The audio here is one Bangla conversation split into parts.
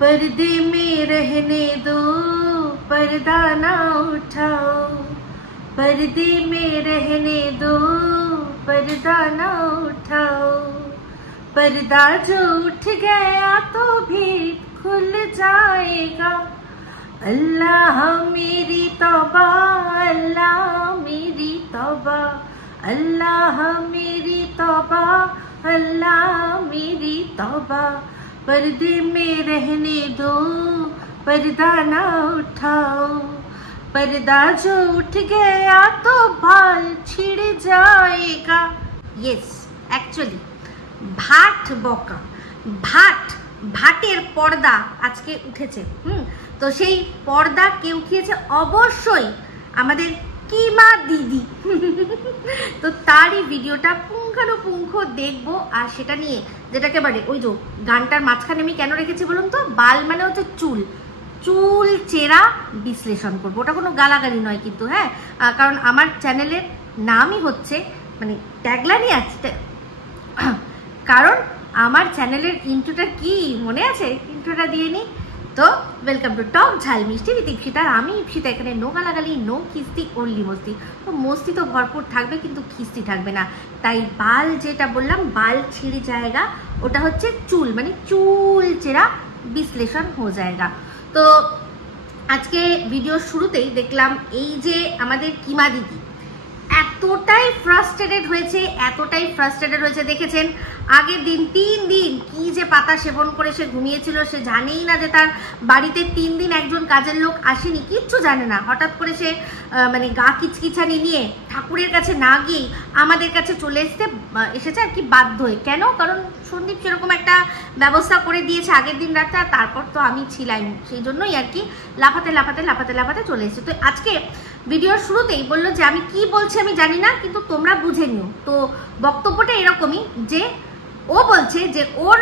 पर्दे में रहने दो, पर्दा ना उठाओ, पर्दे में रहने दो, पर्दा ना उठाओ। पर्दा जो उठ गया तो भी खुल जाएगा। अल्लाह मेरी तौबा, अल्लाह मेरी तौबा, अल्लाह मेरी तौबा, अल्लाह मेरी तौबा। पर्दे में रहने दो, पर्दा ना उठाओ, पर्दा जो उठ गया तो बाल छिड़ जाएगा। यस, एक्चुअली भाट बका, ভাটের পর্দা আজকে উঠেছে। তো সেই পর্দা কে উঠিয়েছে? অবশ্যই আমাদের কিমা দিদি। তো তারই ভিডিওটা পুঙ্খানুপুঙ্খ দেখবো, আর সেটা নিয়ে যেটাকে বলে ওই যে গানটার মাঝখানে আমি কেন রেখেছি বলুন তো, বাল মানে হচ্ছে চুল, চুল চেরা বিশ্লেষণ করবো। ওটা কোনো গালাগালি নয় কিন্তু, হ্যাঁ, কারণ আমার চ্যানেলের নামই হচ্ছে, মানে ট্যাগলাইনই আছে, কারণ আমার চ্যানেলের ইন্ট্রোটা কি মনে আছে? ইন্ট্রোটা দিয়ে নি তো। ওয়েলকাম টু টক ঝাল মিষ্টি উইথ ইপসিতা। আমি ইপসিতা, এখানে নো গালাগালি, নো খিস্তি, অনলি মস্তি। তো মস্তি তো ভরপুর থাকবে কিন্তু খিস্তি থাকবে না। তাই বাল যেটা বললাম, বাল ছিঁড়ে জায়গা, ওটা হচ্ছে চুল, মানে চুল চেরা বিশ্লেষণ হয়ে জায়গা। তো আজকে ভিডিওর শুরুতেই দেখলাম এই যে আমাদের কিমা দিদি এতটাই ফ্রাস্ট্রেটেড হয়েছে, দেখেছেন আগের দিন 3 দিন কি যে পাতা সেবন করে সে ঘুমিয়েছিল। সে জানেই না যে তার বাড়িতে 3 দিন একজন কাজের লোক আসেনি, কিচ্ছু জানে না। হঠাৎ করে সে মানে গা কিচকিচানি নিয়ে ঠাকুরের কাছে না গিয়ে আমাদের কাছে চলে এসেছে আর কি, বাধ্য হয়ে। কেন? কারণ সন্দীপ সেরকম একটা ব্যবস্থা করে দিয়েছে আগের দিন রাতে, আর তারপর তো আমি ছিলাম, সেই জন্যই আর কি লাফাতে চলে এসেছে। তো আজকে ভিডিওর শুরুতেই বললো যে আমি কি বলছি আমি জানি না, কিন্তু তোমরা বুঝে নিও। তো বক্তব্যটা এরকমই যে ও বলছে যে ওর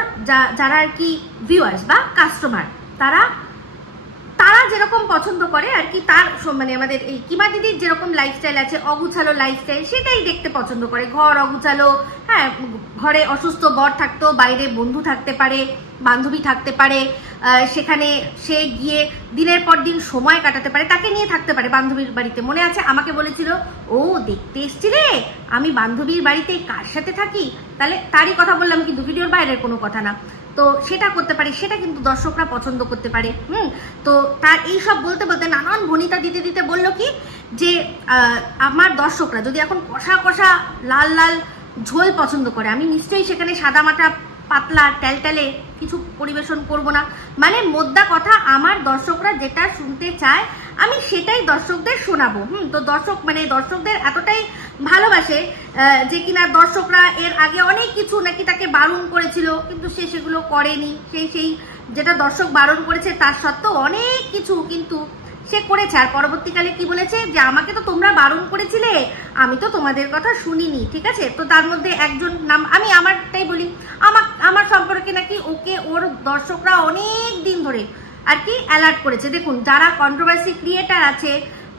যারা আর কি ভিউয়ার্স বা কাস্টমার, তারা যেরকম পছন্দ করে আর কি, তার মানে আমাদের এই কিমা দিদির যেরকম লাইফস্টাইল আছে, অগুছালো লাইফস্টাইল, সেটাই দেখতে পছন্দ করে। ঘর অগুছালো, হ্যাঁ, ঘরে অসুস্থ বর থাকতো, বাইরে বন্ধু থাকতে পারে, বান্ধবী থাকতে পারে, সেখানে সে গিয়ে দিনের পর দিন সময় কাটাতে পারে, তাকে নিয়ে থাকতে পারে বান্ধবীর বাড়িতে। মনে আছে আমাকে বলেছিল, ও দেখতে এসছি রে, আমি বান্ধবীর বাড়িতে কার সাথে থাকি, তাহলে তারই কথা বললাম, কিন্তু ভিডিওর বাইরের কোনো কথা না। তো সেটা করতে পারে, সেটা কিন্তু দর্শকরা পছন্দ করতে পারে। তো তার এইসব বলতে বলতে নানান ভনিতা দিতে বললো কি যে আমার দর্শকরা যদি এখন কষা কষা লাল লাল ঝোল পছন্দ করে, আমি নিশ্চয়ই সেখানে সাদামাটা পাতলা ট্যালট্যালে কিছু পরিবেশন করব না। মানে মোদ্দা কথা, আমার দর্শকরা যেটা শুনতে চায় আমি সেটাই দর্শকদের শোনাবো। তো দর্শকদের এতটাই ভালোবাসে যে কিনা দর্শকরা এর আগে অনেক কিছু নাকি তাকে বারণ করেছিল, কিন্তু সে সেগুলো করেনি। সেই যেটা দর্শক বারণ করেছে তার সত্ত্বেও অনেক কিছু কিন্তু সে করেছে। আর পরবর্তীকালে কি বলেছে যে আমাকে তো তোমরা বারণ করেছিলে, আমি তো তোমাদের কথা শুনিনি, ঠিক আছে। তো তার মধ্যে একজন নাম, আমি আমারটাই বলি, আমার সম্পর্কে নাকি ওর দর্শকরা অনেক দিন ধরে আর কি অ্যালার্ট করেছে। দেখুন, যারা কন্ট্রোভার্সি ক্রিয়েটার আছে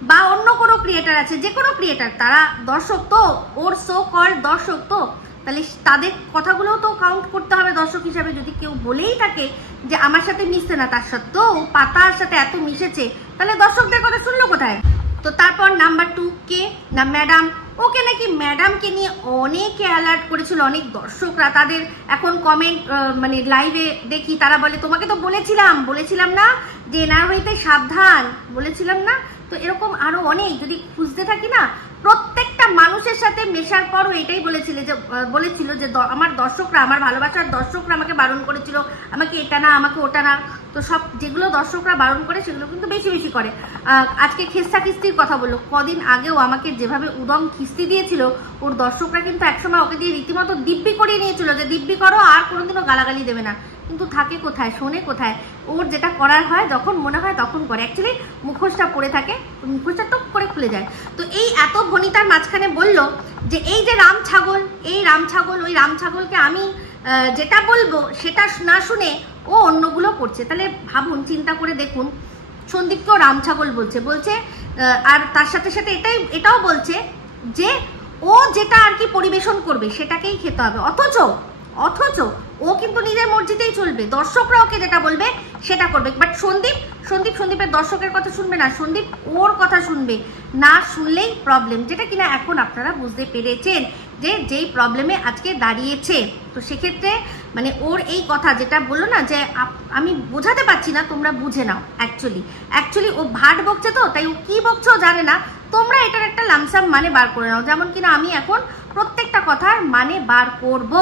বা অন্য কোনো ক্রিয়েটার আছে, যে কোনো ক্রিয়েটার, তারা দর্শক তো, ওর সো কল্ড দর্শক তো, তাহলে তাদের কথাগুলোও তো কাউন্ট করতে হবে দর্শক হিসাবে। যদি কেউ বলেই থাকে যে আমার সাথে মিশছে না, তার সত্ত্বেও পাতার সাথে এত মিশেছে, তাহলে দর্শকদের কথা শুনলো কোথায়? তো তারপর নাম্বার 2 কে না, ম্যাডাম। ওকে নাকি ম্যাডামকে নিয়ে অনেকে অ্যালার্ট করেছিল, অনেক দর্শকরা। তাদের এখন কমেন্ট মানে লাইভে দেখি, তারা বলে তোমাকে তো বলেছিলাম না যে এনার হইতে সাবধান, বলেছিলাম না। তো এরকম আরো অনেক যদি খুঁজতে থাকি না, প্রত্যেকটা মানুষের সাথে মেশার পরও এটাই বলেছিল যে আমার দর্শকরা, আমার ভালোবাসার দর্শকরা আমাকে বারণ করেছিল, আমাকে এটা না, আমাকে ওটা না। তো সব যেগুলো দর্শকরা বারণ করে সেগুলো কিন্তু বেশি করে। আজকে খেস্তা খিস্তির কথা বললো, কদিন আগেও আমাকে যেভাবে উদম খিস্তি দিয়েছিল, ওর দর্শকরা কিন্তু একসময় ওকে দিয়ে রীতিমতো দিব্যি করিয়ে নিয়েছিল যে দিব্যি করো, আর কোনোদিনও গালাগালি দেবে না। কিন্তু থাকে কোথায়, শোনে কোথায়? ওর যেটা করার হয়, যখন মনে হয় তখন করে। অ্যাকচুয়ালি মুখোশটা পড়ে থাকে, মুখোশটা টপ করে খুলে যায়। তো এই এত ভনিতার মাঝখানে বলল যে এই যে ওই রামছাগলকে আমি যেটা বলবো সেটা না শুনে ও অন্যগুলো করছে। তাহলে ভাবুন, চিন্তা করে দেখুন, সন্দীপকেও রামছাগল বলছে, আর তার সাথে সাথে এটাও বলছে যে ও যেটা আর কি পরিবেশন করবে সেটাকেই খেতে হবে। অথচ ও কিন্তু নিজের মর্জিতেই চলবে, দর্শকরা ওকে যেটা বলবে সেটা করবে। বাট সন্দীপের দর্শকের কথা শুনবে না, সন্দীপ ওর কথা শুনবে, না শুনলেই প্রবলেম, যেটা কিনা এখন আপনারা বুঝতে পেরেছেন যে যেই প্রবলেমে আজকে দাঁড়িয়েছে। তো সেক্ষেত্রে মানে ওর এই কথা যেটা বললো না যে আমি বোঝাতে পারছি না, তোমরা বুঝে নাও। অ্যাকচুয়ালি ও ভাট বকছে, তো তাই ও কি বকছে ও জানে না, তোমরা এটার একটা লামসাম মানে বার করে নাও, যেমন কিনা আমি এখন প্রত্যেকটা কথার মানে বার করব।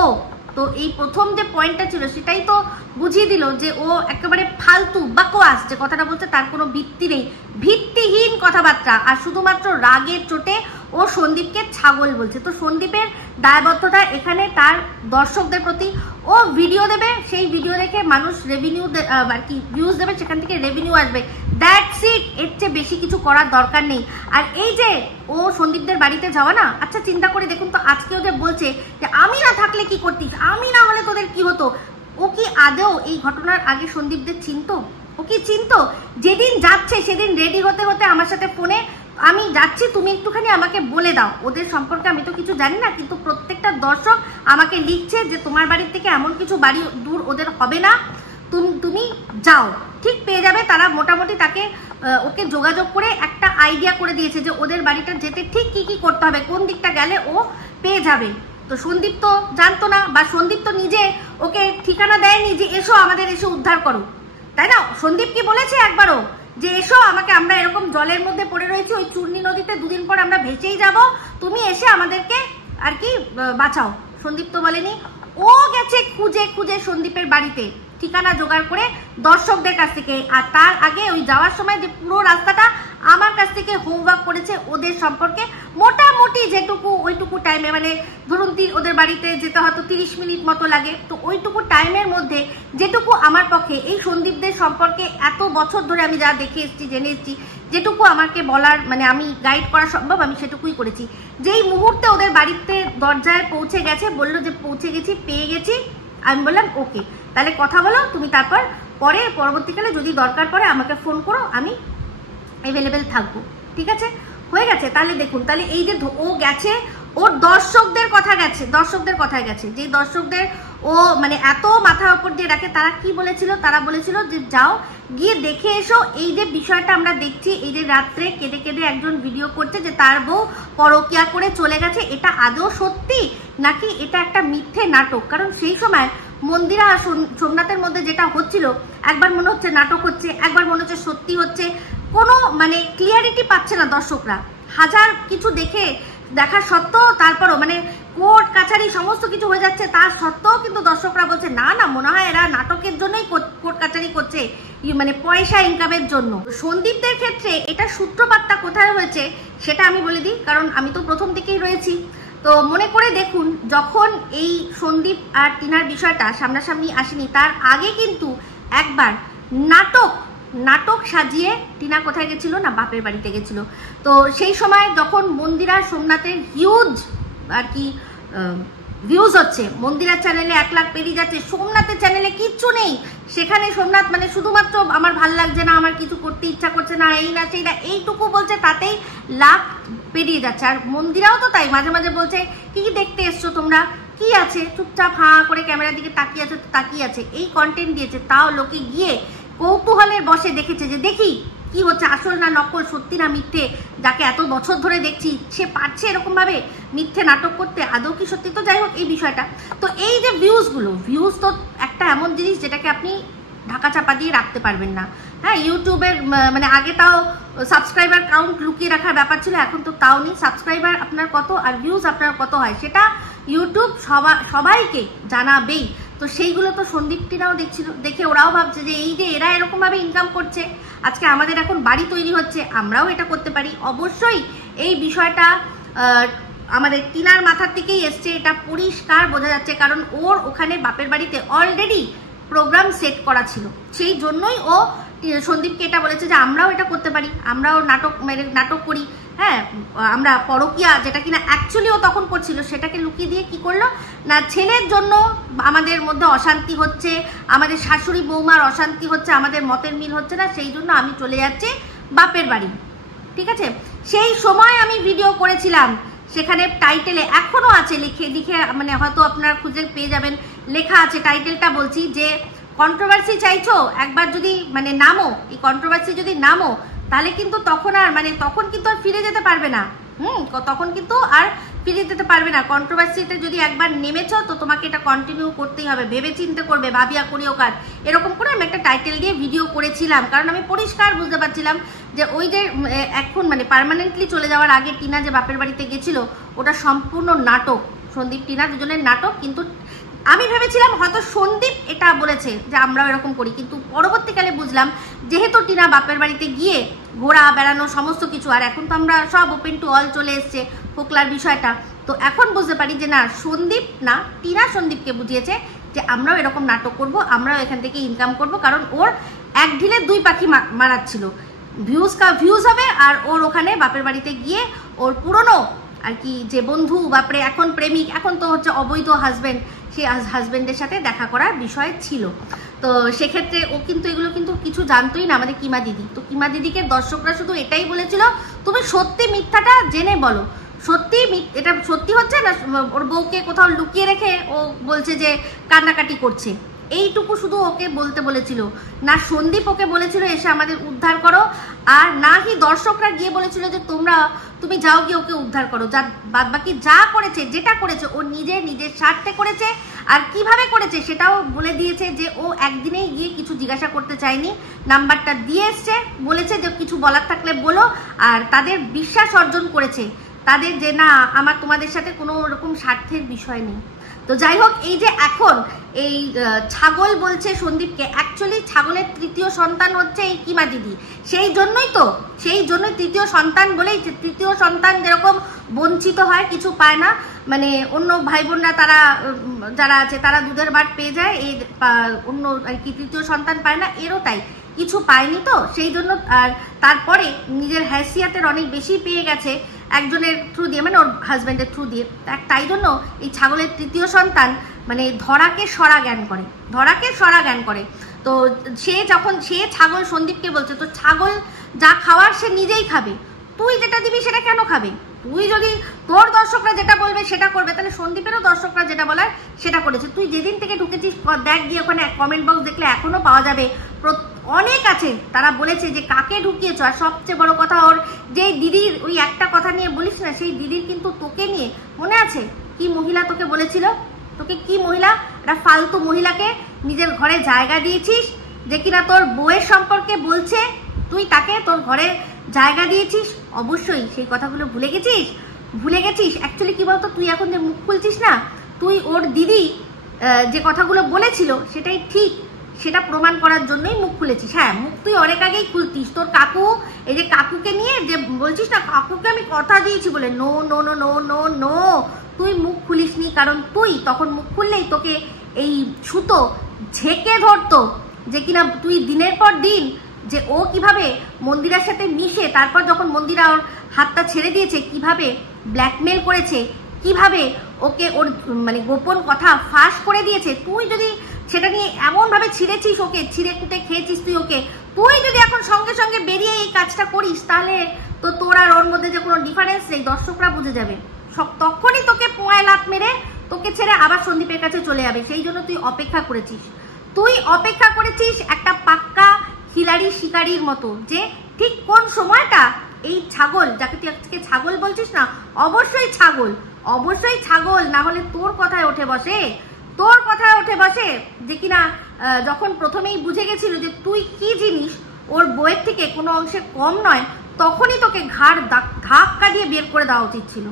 তো এই প্রথম যে পয়েন্টটা ছিল সেটাই তো বুঝিয়ে দিল যে ও একেবারে ফালতু বাকওয়াস যে কথাটা বলছে তার কোনো ভিত্তি নেই, ভিত্তিহীন কথাবার্তা, আর শুধুমাত্র রাগের চোটে ও সন্দীপকে ছাগল বলছে। তো সন্দীপের দায়বদ্ধতা এখানে তার দর্শকদের প্রতি, ও ভিডিও দেবে, সেই ভিডিও দেখে মানুষ রেভিনিউ আর কি ভিউজ দেবে, সেখান থেকে রেভিনিউ আসবে, দ্যাটস ইট। এর চেয়ে বেশি কিছু করার দরকার নেই। আর এই যে ও সন্দীপদের বাড়িতে যাওয়া না, আচ্ছা চিন্তা করে দেখুন তো, আজকেও যে বলছে যে আমি না থাকলে কি করতিস, আমি না হলে তোদের কি হতো, ও কি আদৌ এই ঘটনার আগে সন্দীপদের চিনতো? ও কি চিনতো? যেদিন যাচ্ছে সেদিন রেডি হতে হতে আমার সাথে ফোনে, আমি যাচ্ছি তুমি একটুখানি আমাকে বলে দাও, ওদের সম্পর্কে আমি তো কিছু জানি না, কিন্তু প্রত্যেকটা দর্শক আমাকে লিখছে যে তোমার বাড়ির থেকে এমন কিছু বাড়ি দূর ওদের হবে না, তুমি যাও, ঠিক পেয়ে যাবে। তারা মোটামুটি তাকে ওকে যোগাযোগ করে একটা আইডিয়া করে দিয়েছে যে ওদের বাড়িটা যেতে ঠিক কি কি করতে হবে, কোন দিকটা গেলে ও পেয়ে যাবে। তো সন্দীপ তো জানতো না, বা সন্দীপ তো নিজে ওকে ঠিকানা দেয়নি যে এসো আমাদের এসে উদ্ধার করো, তাই না? সন্দীপ কি বলেছে একবারও যে এসো আমাকে, আমরা এরকম জলের মধ্যে পড়ে রয়েছি, ওই চূর্ণী নদীতে দুদিন পর আমরা ভেসেই যাব, তুমি এসে আমাদেরকে আর কি বাঁচাও? সন্দীপ তো বলেনি। ও গেছে খুঁজে খুঁজে সন্দীপের বাড়িতে ঠিকানা জোগাড় করে দর্শকদের কাছ থেকে, আর তার আগে ওই যাওয়ার সময় যে পুরো রাস্তাটা আমার কাছ থেকে হোমওয়ার্ক করেছে ওদের সম্পর্কে, মোটামুটি যেটুকু ওইটুকু টাইমে, মানে ধরুন ওদের বাড়িতে যেতে হয়তো 30 মিনিট মতো লাগে, তো ওইটুকু টাইমের মধ্যে যেটুকু আমার পক্ষে এই সন্দীপদের সম্পর্কে এত বছর ধরে আমি যা দেখে এসেছি, জেনে এসেছি, যেটুকু আমাকে বলার মানে আমি গাইড করা সম্ভব আমি সেটুকুই করেছি। যেই মুহূর্তে ওদের বাড়িতে দরজায় পৌঁছে গেছে, বললো যে পৌঁছে গেছি, পেয়ে গেছি, আমি বললাম ওকে তাহলে কথা বলো তুমি, তারপর পরবর্তীকালে যদি দরকার পড়ে আমাকে ফোন করো, আমি অ্যাভেলেবেল থাকবো, ঠিক আছে? হয়ে গেছে। তাহলে দেখুন, তাহলে এই যে ও গেছে, ওর দর্শকদের কথায় গেছে, যে দর্শকদের ও মানে এত মাথার উপর দিয়ে রাখে, তারা কি বলেছিল? তারা বলেছিল যে যাও গিয়ে দেখে এসো এই যে বিষয়টা আমরা দেখছি, এই যে রাত্রে কেঁদে কেঁদে একজন ভিডিও করছে যে তার বউ পরকিয়া করে চলে গেছে, এটা আদৌ সত্যি নাকি এটা একটা মিথ্যে নাটক? কারণ সেই সময় মন্দিরা আর সোমনাথের মধ্যে যেটা হচ্ছিল, একবার মনে হচ্ছে নাটক হচ্ছে, একবার মনে হচ্ছে সত্যি হচ্ছে, কোনো মানে ক্লিয়ারিটি পাচ্ছে না দর্শকরা। হাজার কিছু দেখার সত্ত্বেও, তারপরও মানে কোর্ট কাছারি সমস্ত কিছু হয়ে যাচ্ছে, তার সত্ত্বেও কিন্তু দর্শকরা বলছে না না, মনে হয় এরা নাটকের জন্যই কোর্ট কাছারি করছে, মানে পয়সা ইনকামের জন্য। সন্দীপদের ক্ষেত্রে এটা সূত্রপাতটা কোথায় হয়েছে সেটা আমি বলে দিই, কারণ আমি তো প্রথম থেকেই রয়েছি। তো মনে করে দেখুন, যখন এই সন্দীপ আর টিনার বিষয়টা সামনাসামনি আসেনি, তার আগে কিন্তু একবার নাটক সাজিয়ে টিনা কোথায় গেছিল না, বাপের বাড়িতে গেছিল। তো সেই সময় যখন মন্দিরা সোমনাথের হিউজ আর কি ভিউজ হচ্ছে, মন্দিরার চ্যানেলে 1 লাখ পেরিয়ে যাচ্ছে, সোমনাথের চ্যানেলে কিচ্ছু নেই, সেখানে সোমনাথ মানে শুধুমাত্র আমার ভাল লাগছে না, আমার কিছু করতে ইচ্ছা করছে না, এই না সেই না, এইটুকু বলছে, তাতেই লাখ পেরিয়ে যাচ্ছে। আর মন্দিরাও তো তাই, মাঝে মাঝে বলছে কি কি দেখতে এসছো তোমরা, কি আছে, চুপচাপ হাঁ করে ক্যামেরার দিকে তাকিয়ে আছে, এই কন্টেন্ট দিয়েছে, তাও লোকে গিয়ে কৌতূহলের বসে দেখেছে যে দেখি কি হচ্ছে, আসল না নকল, সত্যি না মিথ্যে, যাকে এত বছর ধরে দেখছি সে পারছে এরকম ভাবে মিথ্যে নাটক করতে, আদৌ কি সত্যি? তো যাই হোক এই বিষয়টা, তো এই যে ভিউজ তো একটা এমন জিনিস যেটাকে আপনি ঢাকা চাপা দিয়ে রাখতে পারবেন না। হ্যাঁ, ইউটিউবের মানে আগে তাও সাবস্ক্রাইবার কাউন্ট লুকিয়ে রাখার ব্যাপার ছিল, এখন তো তাও নেই। সাবস্ক্রাইবার আপনার কত আর ভিউজ আপনার কত হয় সেটা ইউটিউব সবাইকে জানাবেই। তো সেইগুলো তো সন্দীপটিরাও দেখছিল, দেখে ওরাও ভাবছে যে এই যে এরা এরকম ভাবে ইনকাম করছে, আজকে আমাদের এখন বাড়ি তৈরি হচ্ছে, আমরাও এটা করতে পারি। অবশ্যই এই বিষয়টা আমাদের টিনার মাথার থেকেই এসছে, এটা পরিষ্কার বোঝা যাচ্ছে, কারণ ওর ওখানে বাপের বাড়িতে অলরেডি প্রোগ্রাম সেট করা ছিল, সেই জন্যই ও সন্দীপকে এটা বলেছে যে আমরাও এটা করতে পারি, আমরাও নাটক করি। হ্যাঁ, আমরা পরকিয়া যেটা কিনা অ্যাকচুয়ালি ও তখন করছিল, সেটাকে লুকিয়ে দিয়ে কি করলো না, ছেলের জন্য আমাদের মধ্যে অশান্তি হচ্ছে, আমাদের শাশুড়ি বৌমার অশান্তি হচ্ছে, আমাদের মতের মিল হচ্ছে না, সেই জন্য আমি চলে যাচ্ছি বাপের বাড়ি। ঠিক আছে, সেই সময় আমি ভিডিও করেছিলাম, সেখানে টাইটেলে এখনো আছে লিখে মানে হয়তো আপনারা খুঁজে পেয়ে যাবেন, লেখা আছে, টাইটেলটা বলছি, যে কন্ট্রোভার্সি চাইছো, একবার যদি মানে নামো, এই কন্ট্রোভার্সি যদি নামো তাহলে কিন্তু তখন আর মানে তখন কিন্তু আর ফিরে যেতে পারবে না। তখন কিন্তু আর ফিরে যেতে পারবে না। কন্ট্রোভার্সিতে যদি একবার নেমেছো তো তোমাকে এটা কন্টিনিউ করতেই হবে, ভেবে চিন্তে করবে, ভাবিয়া করিও কাজ, এরকম করে আমি একটা টাইটেল দিয়ে ভিডিও করেছিলাম। কারণ আমি পরিষ্কার বুঝতে পারছিলাম যে ওই যে এখন মানে পার্মানেন্টলি চলে যাওয়ার আগে টিনা যে বাপের বাড়িতে গেছিল ওটা সম্পূর্ণ নাটক, সন্দীপ টিনা দুজনের নাটক। কিন্তু আমি ভেবেছিলাম হয়তো সন্দীপ এটা বলেছে যে আমরাও এরকম করি, কিন্তু পরবর্তীকালে বুঝলাম যেহেতু টিনা বাপের বাড়িতে গিয়ে ঘোরা বেড়ানো সমস্ত কিছু, আর এখন তো আমরা সব ওপেন টু অল চলে এসছে ফোকলার বিষয়টা, তো এখন বুঝতে পারি যে না, সন্দীপ না, টিনা সন্দীপকে বুঝিয়েছে যে আমরাও এরকম নাটক করব, আমরাও এখান থেকে ইনকাম করব। কারণ ওর এক ঢিলে দুই পাখি মারাচ্ছিল, ভিউজ হবে, আর ওর ওখানে বাপের বাড়িতে গিয়ে ওর পুরনো আর কি যে বন্ধু, বাপরে এখন প্রেমিক, এখন তো হচ্ছে অবৈধ হাজব্যান্ড, সেই হাজব্যান্ডের সাথে দেখা করার বিষয় ছিল। তো সেক্ষেত্রে ও কিন্তু এগুলো কিন্তু কিছু জানতোই না, আমাদের কিমা দিদি। তো কিমা দিদিকে দর্শকরা শুধু এটাই বলেছিল, তুমি সত্যি মিথ্যাটা জেনে বলো, সত্যি এটা সত্যি হচ্ছে না ওর বউকে কোথাও লুকিয়ে রেখে ও বলছে যে কান্নাকাটি করছে, এইটুকু শুধু ওকে বলতে বলেছিল। না সন্দীপ ওকে বলেছিল এসে আমাদের উদ্ধার করো, আর না কি দর্শকরা গিয়ে বলেছিল যে তুমি যাও গিয়ে ওকে উদ্ধার করো। যা বাদ বাকি যা করেছে, যেটা করেছে ও নিজের স্বার্থে করেছে, আর কিভাবে করেছে সেটাও বলে দিয়েছে যে ও একদিনেই গিয়ে কিছু জিজ্ঞাসা করতে চায়নি, নাম্বারটা দিয়ে এসছে, বলেছে যে কিছু বলার থাকলে বলো, আর তাদের বিশ্বাস অর্জন করেছে তাদের যে না আমার তোমাদের সাথে কোনো রকম স্বার্থের বিষয় নেই। তো যাই হোক, এই যে এখন এই ছাগল বলছে সন্দীপকে, অ্যাকচুয়ালি ছাগলের তৃতীয় সন্তান হচ্ছে এই কিমা দিদি, সেই জন্যই তৃতীয় সন্তান বলেই, তৃতীয় সন্তান যেরকম বঞ্চিত হয়, কিছু পায় না, মানে অন্য ভাই বোনরা তারা যারা আছে তারা দুধের ভাত পেয়ে যায়, এই অন্য আর কি তৃতীয় সন্তান পায় না, এরও তাই কিছু পায়নি, তো সেই জন্য আর তারপরে নিজের হ্যাসিয়াতের অনেক বেশি পেয়ে গেছে একজনের থ্রু দিয়ে, মানে ওর হাজব্যান্ডের থ্রু দিয়ে। তাই জন্য এই ছাগলের তৃতীয় সন্তান মানে ধরাকে সরা জ্ঞান করে। তো সে ছাগল সন্দীপকে বলছে, তো ছাগল যা খাওয়ার সে নিজেই খাবে, তুই যেটা দিবি সেটা কেন খাবে? তুই যদি তোর দর্শকরা যেটা বলবে সেটা করবে, তাহলে সন্দীপেরও দর্শকরা যেটা বলার সেটা করেছে। তুই যেদিন থেকে ঢুকেছিস দেখ গিয়ে ওখানে কমেন্ট বক্স দেখলে এখনো পাওয়া যাবে, অনেক আছে তারা বলেছে যে কাকে ঢুকিয়েছ। আর সবচেয়ে বড় কথা, ওর যে দিদির ওই একটা কথা নিয়ে বলিস না, সেই দিদির কিন্তু তোকে নিয়ে মনে আছে কি মহিলা তোকে বলেছিল, তোকে কি মহিলা, একটা ফালতু মহিলাকে নিজের ঘরে জায়গা দিয়েছিস, যে কিনা তোর বউয়ের সম্পর্কে বলছে, তুই তাকে তোর ঘরে জায়গা দিয়েছিস। অবশ্যই সেই কথাগুলো ভুলে গেছিস। অ্যাকচুয়ালি কি বলতো, তুই এখন যে মুখ খুলছিস না, তুই ওর দিদি যে কথাগুলো বলেছিল সেটাই ঠিক, সেটা প্রমাণ করার জন্যই মুখ খুলেছিস। হ্যাঁ, মুখ তুই অনেক আগেই খুলতিস। তোর কাকু, এই যে কাকুকে নিয়ে যে বলছিস না, কাকুকে আমি কথা দিয়েছি বলে, no no no no no no, তুই মুখ খুলিসনি। কারণ তুই তখন মুখ খুললেই তোকে এই সুতো ঝেঁকে ধরতো, যে কিনা তুই দিনের পর দিন যে ও কিভাবে মন্দিরার সাথে মিশে, তারপর যখন মন্দিরা ওর হাতটা ছেড়ে দিয়েছে, কিভাবে ব্ল্যাকমেল করেছে, কিভাবে ওকে ওর মানে গোপন কথা ফাঁস করে দিয়েছে। তুই যদি সেটা নিয়ে এমনভাবে ছিঁড়েছিস, ওকে ছিঁড়ে কুটে খেয়েছিস তুই যদি এখন সঙ্গে সঙ্গে বেরিয়ে এই কাজটা করিস, তাহলে তো তোর আর ওর মধ্যে যে কোনো ডিফারেন্স নেই, দর্শকরা বুঝে যাবে। তখনই তোকে পোয়ায় লাত মেরে তোকে ছেড়ে আবার সন্দীপের কাছে চলে যাবে। সেই জন্য তুই অপেক্ষা করেছিস একটা পাক্কা খিলাড়ি শিকারির মতো, যে ঠিক কোন সময়টা এই ছাগল, যাকে তুই আজকে ছাগল বলছিস না, অবশ্যই ছাগল, না হলে তোর কথায় ওঠে বসে, যে কিনা যখন প্রথমেই বুঝে গেছিল যে তুই কি জিনিস, ওর বইয়ের থেকে কোনো অংশে কম নয়, তখনই তোকে ঘাড় ধাক্কা দিয়ে বের করে দেওয়া উচিত ছিল।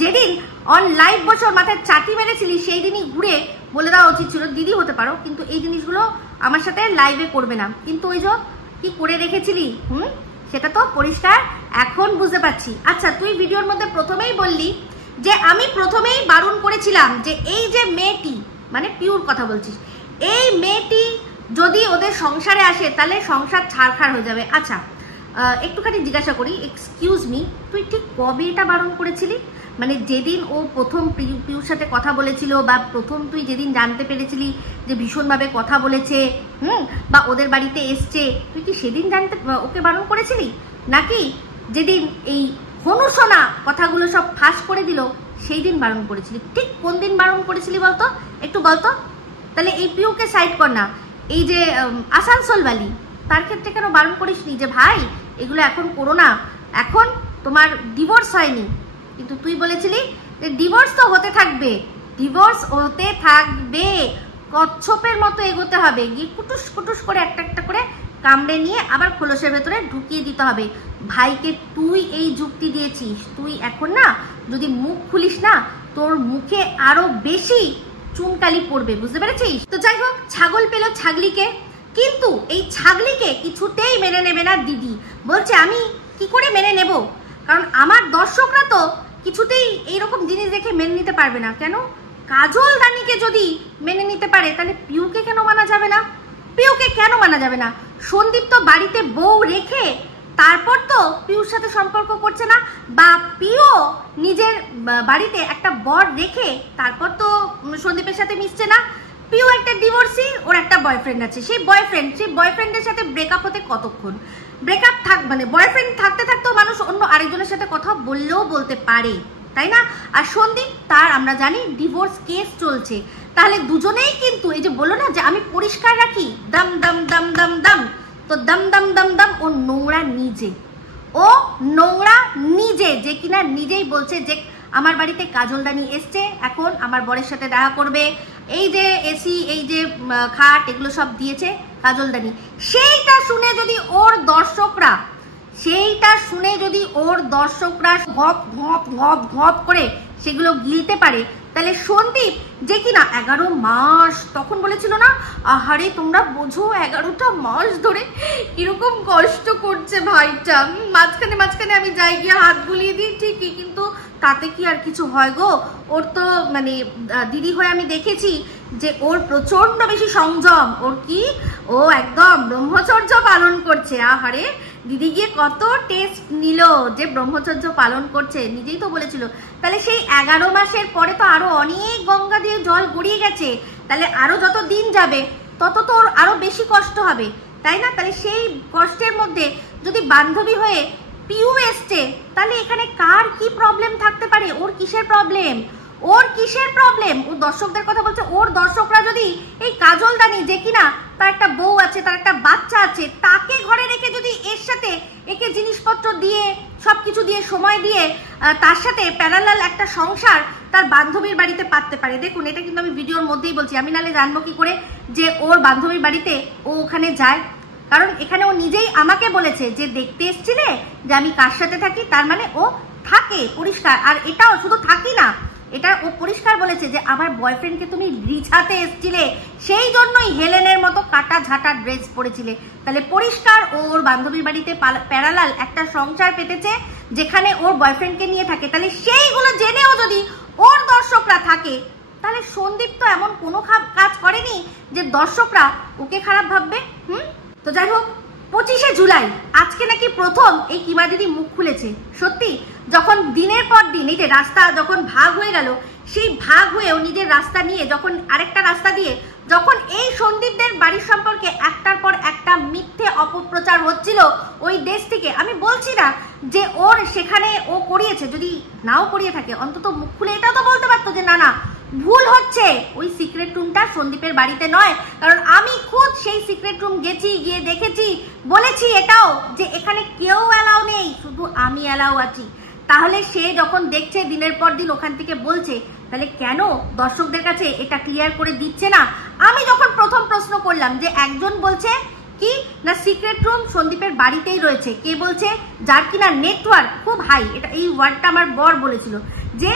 যেদিন অন লাইভ বছর মাথায় চাটি মেরেছিলি, সেই দিনই ঘুরে বলে দেওয়া উচিত ছিল, দিদি হতে পারো কিন্তু এই জিনিসগুলো আমার সাথে লাইভে করবে না। কিন্তু ওই যে কি করে রেখেছিলি, সেটা তো পরিষ্কার এখন বুঝতে পারছি। আচ্ছা, তুই ভিডিওর মধ্যে প্রথমেই বললি যে আমি প্রথমেই বারণ করেছিলাম যে এই যে মেয়েটি, মানে পিওর কথা বলছিস, এই মেয়েটি যদি ওদের সংসারে আসে তাহলে সংসার ছাড়খাড় হয়ে যাবে। আচ্ছা, একটুখানি জিজ্ঞাসা করি, এক্সকিউজ মি, তুই ঠিক কবে এটা বারণ করেছিলি? মানে যেদিন ও প্রথম পিউর সাথে কথা বলেছিল, বা প্রথম তুই যেদিন জানতে পেরেছিলি যে ভীষণভাবে কথা বলেছে, বা ওদের বাড়িতে এসছে, তুই কি সেদিন ওকে বারণ করেছিলি, নাকি যেদিন এই হনুসোনা কথাগুলো সব ফাঁস করে দিল সেই দিন বারণ করেছিলি? ঠিক কোন দিন বারণ করেছিলি বলতো, একটু বলতো। তাহলে এই পিউকে সাইড কর না। এই যে আসানসোলবালি, তার ক্ষেত্রে কেন বারণ করিসনি যে ভাই এগুলো এখন করো না, এখন তোমার ডিভোর্স হয়নি, কিন্তু তুই বলেছিলি যে ডিভোর্স তো হতে থাকবে, ডিভোর্স হতে থাকবে, কচ্ছপের মতো এগোতে হবে, গিয়ে কুটুস কুটুস করে একটা একটা করে কামড়ে নিয়ে আবার খোলসের ভেতরে ঢুকিয়ে দিতে হবে। ভাইকে তুই এই যুক্তি দিয়েছিস, তুই এখন না যদি মুখ খুলিস না, তোর মুখে আরো বেশি চুনকালি পড়বে, বুঝতে পেরেছিস? তো যাই হোক, ছাগল পেল ছাগলিকে, কিন্তু এই ছাগলিকে কিছুতেই মেনে নেবে না দিদি। বলছে আমি কি করে মেনে নেব, কারণ আমার দর্শকরা তো কিছুতেই এইরকম জিনিস দেখে মেনে নিতে পারবে না। কেন? কাজল দানিকে যদি মেনে নিতে পারে, তাহলে পিউকে কেন মানা যাবে না? পিউকে কেন মানা যাবে না? সন্দীপ তো বাড়িতে বউ রেখে তারপর তো পিউর সাথে সম্পর্ক করছে না, বা পিউ নিজের বাড়িতে একটা বর রেখে তারপর তো সন্দীপের সাথে মিশছে না। পিউ একটা ডিভোর্সি, ওর একটা বয়ফ্রেন্ড আছে, সেই বয়ফ্রেন্ডের সাথে ব্রেকআপ হতে কতক্ষণ? ব্রেকআপ মানে বয়ফ্রেন্ড থাকতে থাকতেও মানুষ অন্য আরেকজনের সাথে কথা বললেও বলতে পারে, তাই না? আর সন্দীপ, তার আমরা জানি ডিভোর্স কেস চলছে, তাহলে দুজনেই কিন্তু এই যে বললো না যে আমি পরিষ্কার রাখি, দম দম দম দম দম, তো দম দম দম দম ও নোংরা নিজে, ও নোংরা নিজে, যে কিনা নিজেই বলছে যে আমার বাড়িতে কাজলদানি এসছে, এখন আমার বরের সাথে দেখা করবে, এই যে এসি, এই যে খাট, এগুলো সব দিয়েছে কাজলদানি। সেইটা শুনে যদি ওর দর্শকরা ঘপ ঘপ ঘপ ঘপ করে সেগুলো গিলতে পারে, তাহলে সন্দীপ যে কিনা 11 মাস, তখন বলেছিল না, আহারে তোমরা বোঝো 11টা মাস ধরে কিরকম কষ্ট করছে ভাইটা, মাঝখানে মাঝখানে আমি যাই গিয়ে হাত বুলিয়ে দিই ঠিকই, কিন্তু তাতে কি আর কিছু হয় গো? ওর তো মানে দিদি হয়ে আমি দেখেছি যে ওর প্রচন্ড বেশি সংযম, ওর কি, ও একদম ব্রহ্মচর্য পালন করছে। আহারে দিদি গিয়ে কত টেস্ট নিল যে ব্রহ্মচর্য পালন করছে, নিজেই তো বলেছিল। তাহলে সেই 11 মাসের পরে তো আরো অনেক গঙ্গা দিয়ে জল গড়িয়ে গেছে, তাহলে আরো যত দিন যাবে তত তো ওর আরো বেশি কষ্ট হবে, তাই না? তাহলে সেই কষ্টের মধ্যে যদি বান্ধবী হয়ে পিউ এসছে, তাহলে এখানে কার কি প্রবলেম থাকতে পারে? ওর কিসের প্রবলেম? ওর দর্শকদের কথা বলছে, ওর দর্শকরা যদি এই কাজলদানি, যে কিনা তার একটা বউ আছে, তার একটা বাচ্চা আছে, তাকে ঘরে রেখে যদি এর সাথে একে জিনিসপত্র দিয়ে, সবকিছু দিয়ে, সময় দিয়ে তার সাথে প্যারালাল একটা সংসার তার বান্ধবীর বাড়িতে পাততে পারে। দেখুন, এটা কিন্তু আমি ভিডিওর মধ্যেই বলছি, আমি নালে জানবো কি করে যে ওর বান্ধবীর বাড়িতে ও ওখানে যায়? কারণ এখানে ও নিজেই আমাকে বলেছে যে দেখতে এসছিলে যে আমি কার সাথে থাকি, তার মানে ও থাকে পরিষ্কার। আর এটাও শুধু থাকি না, এটা ও পরিষ্কার বলেছে যে আমার বয়ফ্রেন্ডকে তুমি রিঝাতে এসছিলে, সেই জন্যই হেলেনের মতো কাটা ঝাঁটা ড্রেস পরেছিলে। তাহলে পরিষ্কার ওর বান্ধবীর বাড়িতে প্যারালাল একটা সংসার পেতেছে যেখানে ওর বয়ফ্রেন্ডকে নিয়ে থাকে। তাহলে সেইগুলো জেনেও যদি ওর দর্শকরা থাকে, তাহলে সন্দীপ তো এমন কোনো কাজ করেনি যে দর্শকরা ওকে খারাপ ভাববে। তো যাই হোক, 25শে জুলাই আজকে নাকি প্রথম এই কিমা দিদি মুখ খুলেছে। সত্যি, যখন দিনের পর দিন এই যে রাস্তা যখন ভাগ হয়ে গেল, সেই ভাগ হয়েও নিজের রাস্তা নিয়ে যখন আরেকটা রাস্তা দিয়ে যখন এই সন্দীপদের বাড়ির সম্পর্কে একটার পর একটা মিথ্যে অপপ্রচার হচ্ছিল ওই দেশ থেকে, আমি বলছি না যে ওর সেখানে ও করিয়েছে, যদি নাও করিয়ে থাকে অন্তত মুখ খুলে এটাও তো বলতে পারতো যে না না ভুল হচ্ছে, ওই সিক্রেট রুমটা সন্দীপের বাড়িতে নয়। কারণ আমি খুদ সেই সিক্রেট রুম গেছি, গিয়ে দেখেছি, বলেছি এটাও যে এখানে কেউ অ্যালাউ নেই, শুধু আমি অ্যালাউ আছি। তাহলে সে যখন দেখছে দিনের পর দিন ওখান থেকে বলছে, তাহলে কেন দর্শকদের কাছে এটা ক্লিয়ার করে দিচ্ছে না? আমি যখন প্রথম প্রশ্ন করলাম যে একজন বলছে কি না সিক্রেট রুম সন্দীপের বাড়িতেই রয়েছে, কে বলছে যার কিনা নেটওয়ার্ক খুব হাই, এটা এই ওয়ার্ডটা আমার বর বলেছিল যে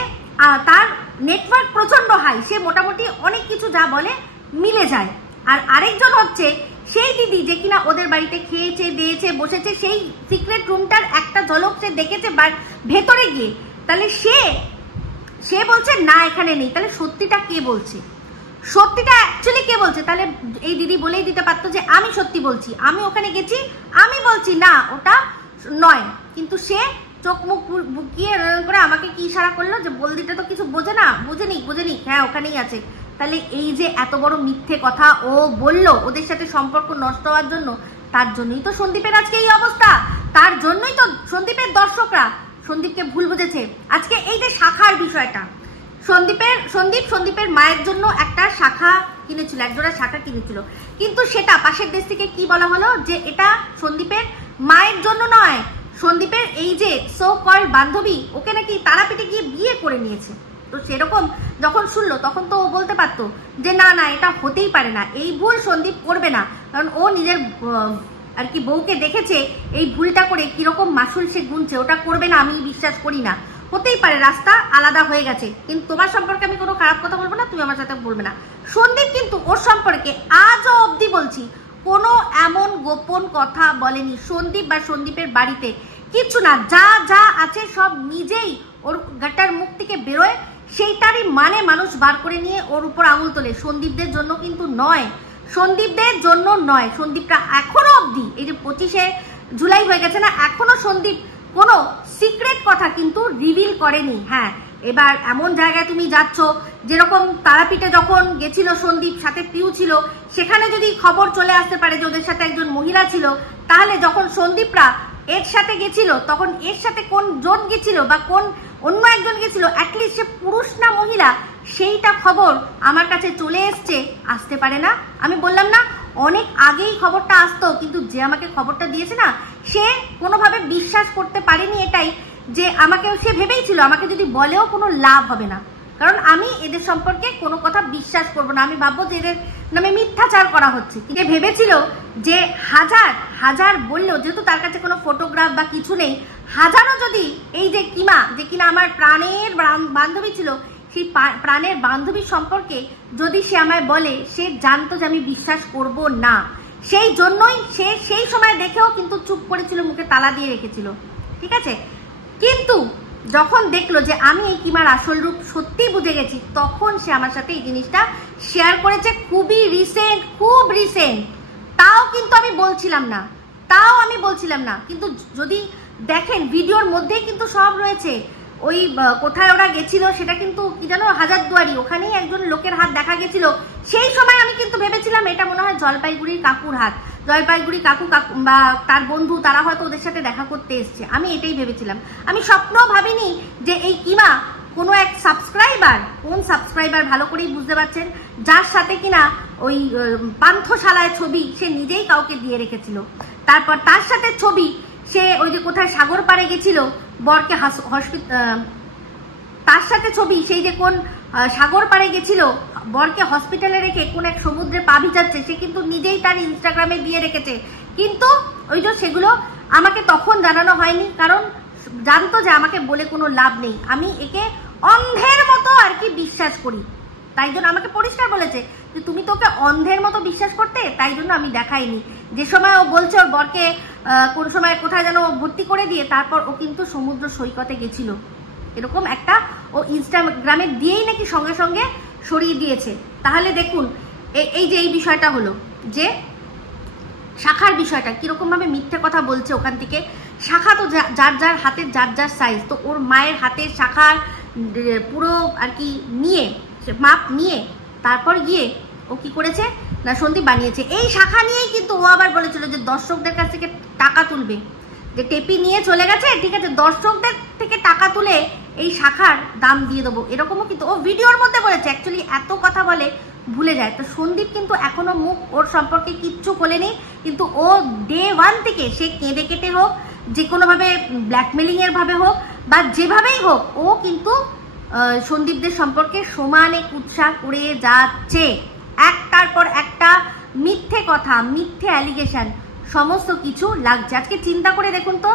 তার নেটওয়ার্ক প্রচন্ড হাই, সে মোটামুটি অনেক কিছু যা বলে মিলে যায়। আর আরেকজন হচ্ছে সেই দিদি যে কিনা ওদের বাড়িতে খেয়েছে, দিয়েছে, বসেছে, সেই সিক্রেট রুমটার একটা ঝলক সে দেখেছে ভেতরে গিয়ে। তাহলে সে বলছে না এখানে নেই, তাহলে সত্যিটা কে বলছে? সত্যিটা অ্যাকচুয়ালি কে বলছে? তাহলে এই দিদি বলেই দিতে পারতো যে আমি সত্যি বলছি, আমি ওখানে গেছি, আমি বলছি না ওটা নয়। কিন্তু সে চোখ মুখ বুকিয়ে করে আমাকে কি ইশারা করলো যে বলদিটা তো কিছু বোঝে না, বুঝেনি, হ্যাঁ ওখানেই আছে। তাহলে এই যে এত বড় মিথ্যে কথা ও বললো ওদের সাথে সম্পর্ক নষ্ট হওয়ার জন্য, তার জন্যই তো সন্দীপের আজকে এই অবস্থা, তার জন্যই তো সন্দীপের দর্শকরা সন্দীপকে ভুল বুঝেছে। আজকে এই যে শাখার বিষয়টা, সন্দীপের মায়ের জন্য একটা শাখা কিনেছিল, একজোড়া শাখা কিনেছিল, কিন্তু সেটা পাশের দেশ থেকে কি বলা হলো যে এটা সন্দীপের মায়ের জন্য নয়, সন্দীপের এই যে সো কল বান্ধবী ওকে নাকি তারাপীঠে গিয়ে বিয়ে করে নিয়েছে। তো সেরকম যখন শুনলো তখন তো ও বলতে পারতো যে না না এটা হতেই পারে না, এই ভুল সন্দীপ করবে না, কারণ ও নিজের আর কি বউকে দেখেছে এই ভুলটা করে কিরকম মাসুল সে গুনছে, ওটা করবে না, আমি বিশ্বাস করি না। হতেই পারে রাস্তা আলাদা হয়ে গেছে, কিন্তু তোমার সম্পর্কে আমি কোনো খারাপ কথা বলবো না, তুমি আমার সাথে বলবে না। সন্দীপ কিন্তু ওর সম্পর্কে আজও অবধি বলছি কোনো এমন গোপন কথা বলেনি। সন্দীপ বা সন্দীপের বাড়িতে কিচ্ছু না, যা যা আছে সব নিজেই ওর গাটার মুখ থেকে বেরোয়, সেইটারই মানে মানুষ বার করে নিয়ে ওর উপর আঙুল তোলে। সন্দীপদের জন্য কিন্তু নয়, সন্দীপদের জন্য নয়। সন্দীপরা এখনো অবধি এই যে 25শে জুলাই হয়ে গেছে না, এখনো সন্দীপ কোনো সিক্রেট কথা কিন্তু রিভিল করেনি। হ্যাঁ, এবার এমন জায়গায় তুমি যাচ্ছ, যেরকম তারাপীঠে যখন গেছিল সন্দীপ, সাথে পিউ ছিল, সেখানে যদি খবর চলে আসতে পারে যে ওদের সাথে একজন মহিলা ছিল, তাহলে যখন সন্দীপরা এর সাথে গেছিল তখন এর সাথে কোন জন গেছিল বা কোন অন্য একজন গেছিল, অ্যাটলিস্ট সে পুরুষ না মহিলা, সেইটা খবর আমার কাছে চলে এসছে, আসতে পারে না? আমি বললাম না অনেক আগেই খবরটা আসতো, কিন্তু যে আমাকে খবরটা দিয়েছে না সে কোনোভাবে বিশ্বাস করতে পারেনি, এটাই যে আমাকে সে ভেবেইছিল আমাকে যদি বলেও কোনো লাভ হবে না, কারণ আমি এদের সম্পর্কে কোনো কথা বিশ্বাস করব না, আমি ভাববো যে এদের নামে মিথ্যাচার করা হচ্ছে। কিন্তু ভেবেছিল যে হাজার হাজার বললেও, যেহেতু তার কাছে কোনো ফটোগ্রাফ বা কিছু নেই, হাজারও যদি এই যে কিমা, যে কিনা আমার প্রাণের বান্ধবী ছিল, সেই প্রাণের বান্ধবীর সম্পর্কে যদি সে আমায় বলে, সে জানতো যে আমি বিশ্বাস করব না। সেই জন্যই সে সেই সময় দেখেও কিন্তু চুপ করেছিল, মুখে তালা দিয়ে রেখেছিল, ঠিক আছে। কিন্তু যখন দেখলো যে আমি এই কিমার আসল রূপ সত্যি বুঝে গেছি, তখন সে আমার সাথে এই জিনিসটা শেয়ার করেছে, খুবই রিসেন্ট, খুব রিসেন্ট। তাও কিন্তু আমি বলছিলাম না, কিন্তু যদি দেখেন ভিডিওর মধ্যেই কিন্তু সব রয়েছে। ওই কোথায় ওরা গেছিল সেটা কিন্তু কি জানো, হাজারদুয়ারি, ওখানেই একজন লোকের হাত দেখা গেছিল। সেই সময় আমি কিন্তু ভেবেছিলাম এটা মনে হয় জলপাইগুড়ির কাকুর হাত, জলপাইগুড়ি কাকু বা তার বন্ধু, তারা হয়তো ওদের সাথে দেখা করতে এসছে, আমি এটাই ভেবেছিলাম। আমি স্বপ্নও ভাবিনি যে এই কিমা কোনো এক সাবস্ক্রাইবার, কোন সাবস্ক্রাইবার ভালো করেই বুঝতে পারছেন, যার সাথে কিনা ওই পান্থশালায় ছবি সে নিজেই কাউকে দিয়ে রেখেছিল, তারপর তার সাথে ছবি সে ওই যে কোথায় সাগর পাড়ে গেছিল বরকে তার সাথে ছবি সেই যে কোন সাগর পাড়ে গেছিল বরকে হসপিটালে রেখে কোন এক সমুদ্রে পা ভিজাচ্ছে, সে কিন্তু নিজেই তার ইনস্টাগ্রামে দিয়ে রেখেছে। কিন্তু ওই যে সেগুলো আমাকে তখন জানানো হয়নি, কারণ জানতো যে আমাকে বলে কোনো লাভ নেই, আমি একে অন্ধের মতো আর কি বিশ্বাস করি। তাই জন্য আমাকে পরিষ্কার বলেছে যে তুমি তোকে অন্ধের মতো বিশ্বাস করতে, তাই জন্য আমি দেখাইনি। যে সময় ও বলছে ওর বরকে কোন সময় কোথায় যেন ভর্তি করে দিয়ে তারপর ও কিন্তু সমুদ্র সৈকতে গেছিল, এরকম একটা ও ইনস্টাগ্রামে দিয়েই নাকি সঙ্গে সঙ্গে সরিয়ে দিয়েছে। তাহলে দেখুন এই যে এই বিষয়টা হলো যে শাখার বিষয়টা কিরকম ভাবে মিথ্যে কথা বলছে ওখান থেকে। শাখা তো যার যার হাতের যার যার সাইজ, তো ওর মায়ের হাতের শাখার পুরো আর কি নিয়ে মাপ নিয়ে তারপর গিয়ে ও কি করেছে না সন্দীপ বানিয়েছে। এই শাখা নিয়েই কিন্তু ও আবার বলেছিল যে দর্শকদের কাছ থেকে টাকা তুলবে, যে টেপি নিয়ে চলে গেছে, ঠিক আছে, দর্শকদের থেকে টাকা তুলে এই শাখার দাম দিয়ে দেবো, এরকমও কিন্তু ও ভিডিওর মধ্যে বলেছে। অ্যাকচুয়ালি এত কথা বলে ভুলে যায়। তো সন্দীপ কিন্তু এখনো মুখ ওর সম্পর্কে কিচ্ছু খোলেনি, কিন্তু ও ডে 1 থেকে সে কেঁদে কেটে হোক, যে কোনোভাবে ব্ল্যাকমেলিং এর ভাবে হোক বা যেভাবেই হোক, ও কিন্তু সন্দীপদের সম্পর্কে সমানে কুৎসা করে যাচ্ছে। একটার পর একটা মিথ্যে কথা, মিথ্যে অ্যালিগেশন, সমস্ত কিছু লাগছে। আজকে চিন্তা করে দেখুন তো,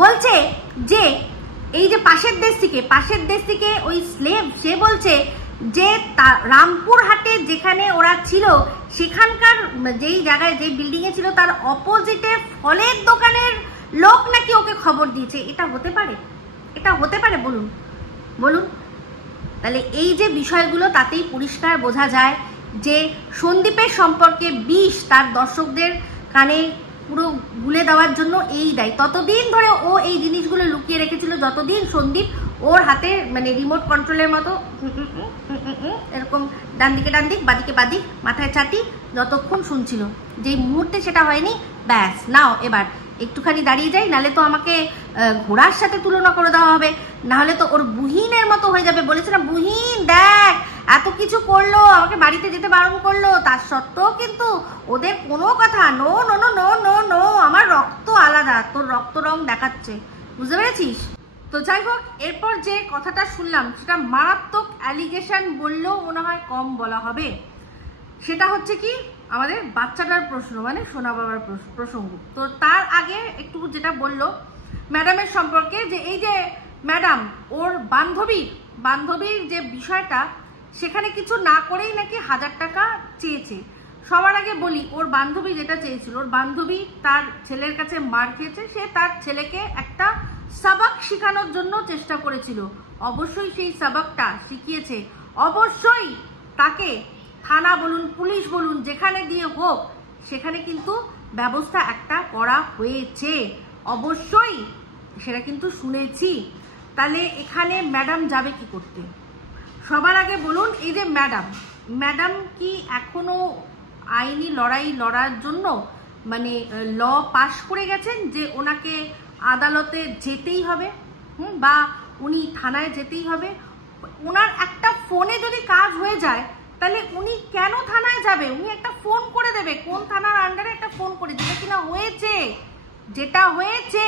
বলছে যে এই যে পাশের দেশ থেকে ওই স্লেভ, সে বলছে যে রামপুরহাটে যেখানে ওরা ছিল সেখানকার যেই জায়গায় যে বিল্ডিং এ ছিল তার অপোজিটে ফলের দোকানের লোক নাকি ওকে খবর দিয়েছে। এটা হতে পারে? এটা হতে পারে? বলুন বলুন। তাহলে এই যে বিষয়গুলো তাতেই পরিষ্কার বোঝা যায় যে সন্দীপের সম্পর্কে বিষ তার দর্শকদের কানে পুরো গুলে দেওয়ার জন্য এই দায়। ততদিন ধরে ও এই জিনিসগুলো লুকিয়ে রেখেছিল যতদিন সন্দীপ ওর হাতে মানে রিমোট কন্ট্রোলের মতো এরকম ডান দিকে ডান দিক বাদিকে বাদিক মাথায় ছাটি যতক্ষণ শুনছিল। যেই মুহূর্তে সেটা হয়নি ব্যাস নাও এবার একটুখানি দাঁড়িয়ে যাই, নাহলে তো আমাকে ঘোড়ার সাথে তুলনা করে দেওয়া হবে, নাহলে তো ওর বুহিনের মতো হয়ে যাবে। বলেছে না বুহিন দেখ এত কিছু করলো, আমাকে বাড়িতে যেতে বারণ করলো, তার সত্ত্বেও কিন্তু ওদের কোনো কথা no no no no no no, আমার রক্ত আলাদা, তোর রক্ত রং দেখাচ্ছে, বুঝতে পেরেছিস? তো যাই হোক, এরপর যে কথাটা শুনলাম সেটা মারাত্মক অ্যালিগেশন বললেও মনে হয় কম বলা হবে। সেটা হচ্ছে কি আমাদের বাচ্চাটার প্রশ্ন, মানে সোনা বাবার প্রসঙ্গ। তো তার আগে একটু যেটা বললো ম্যাডামের সম্পর্কে, যে এই যে ম্যাডাম ওর বান্ধবীর যে বিষয়টা, সেখানে কিছু না করেই নাকি 1000 টাকা চেয়েছে। সবার আগে বলি, ওর বান্ধবী যেটা চেয়েছিল, ওর বান্ধবী তার ছেলের কাছে মার খেয়েছে, সে তার ছেলেকে একটা সাবাক শেখানোর জন্য চেষ্টা করেছিল। অবশ্যই সেই সাবাকটা শিখিয়েছে, অবশ্যই তাকে থানা বলুন পুলিশ বলুন যেখানে দিয়ে হোক সেখানে কিন্তু ব্যবস্থা একটা করা হয়েছে, অবশ্যই সেটা কিন্তু শুনেছি। তাহলে এখানে ম্যাডাম যাবে কি করতে? সবার আগে বলুন, এই যে ম্যাডাম কি এখনো আইনি লড়াই লড়ার জন্য মানে ল পাশ করে গেছেন যে ওনাকে আদালতে যেতেই হবে, বা উনি থানায় যেতেই হবে? ওনার একটা ফোনে যদি কাজ হয়ে যায় তাহলে উনি কেন থানায় যাবে? উনি একটা ফোন করে দেবে, কোন থানার আন্ডারে একটা ফোন করে, যেটা হয়েছে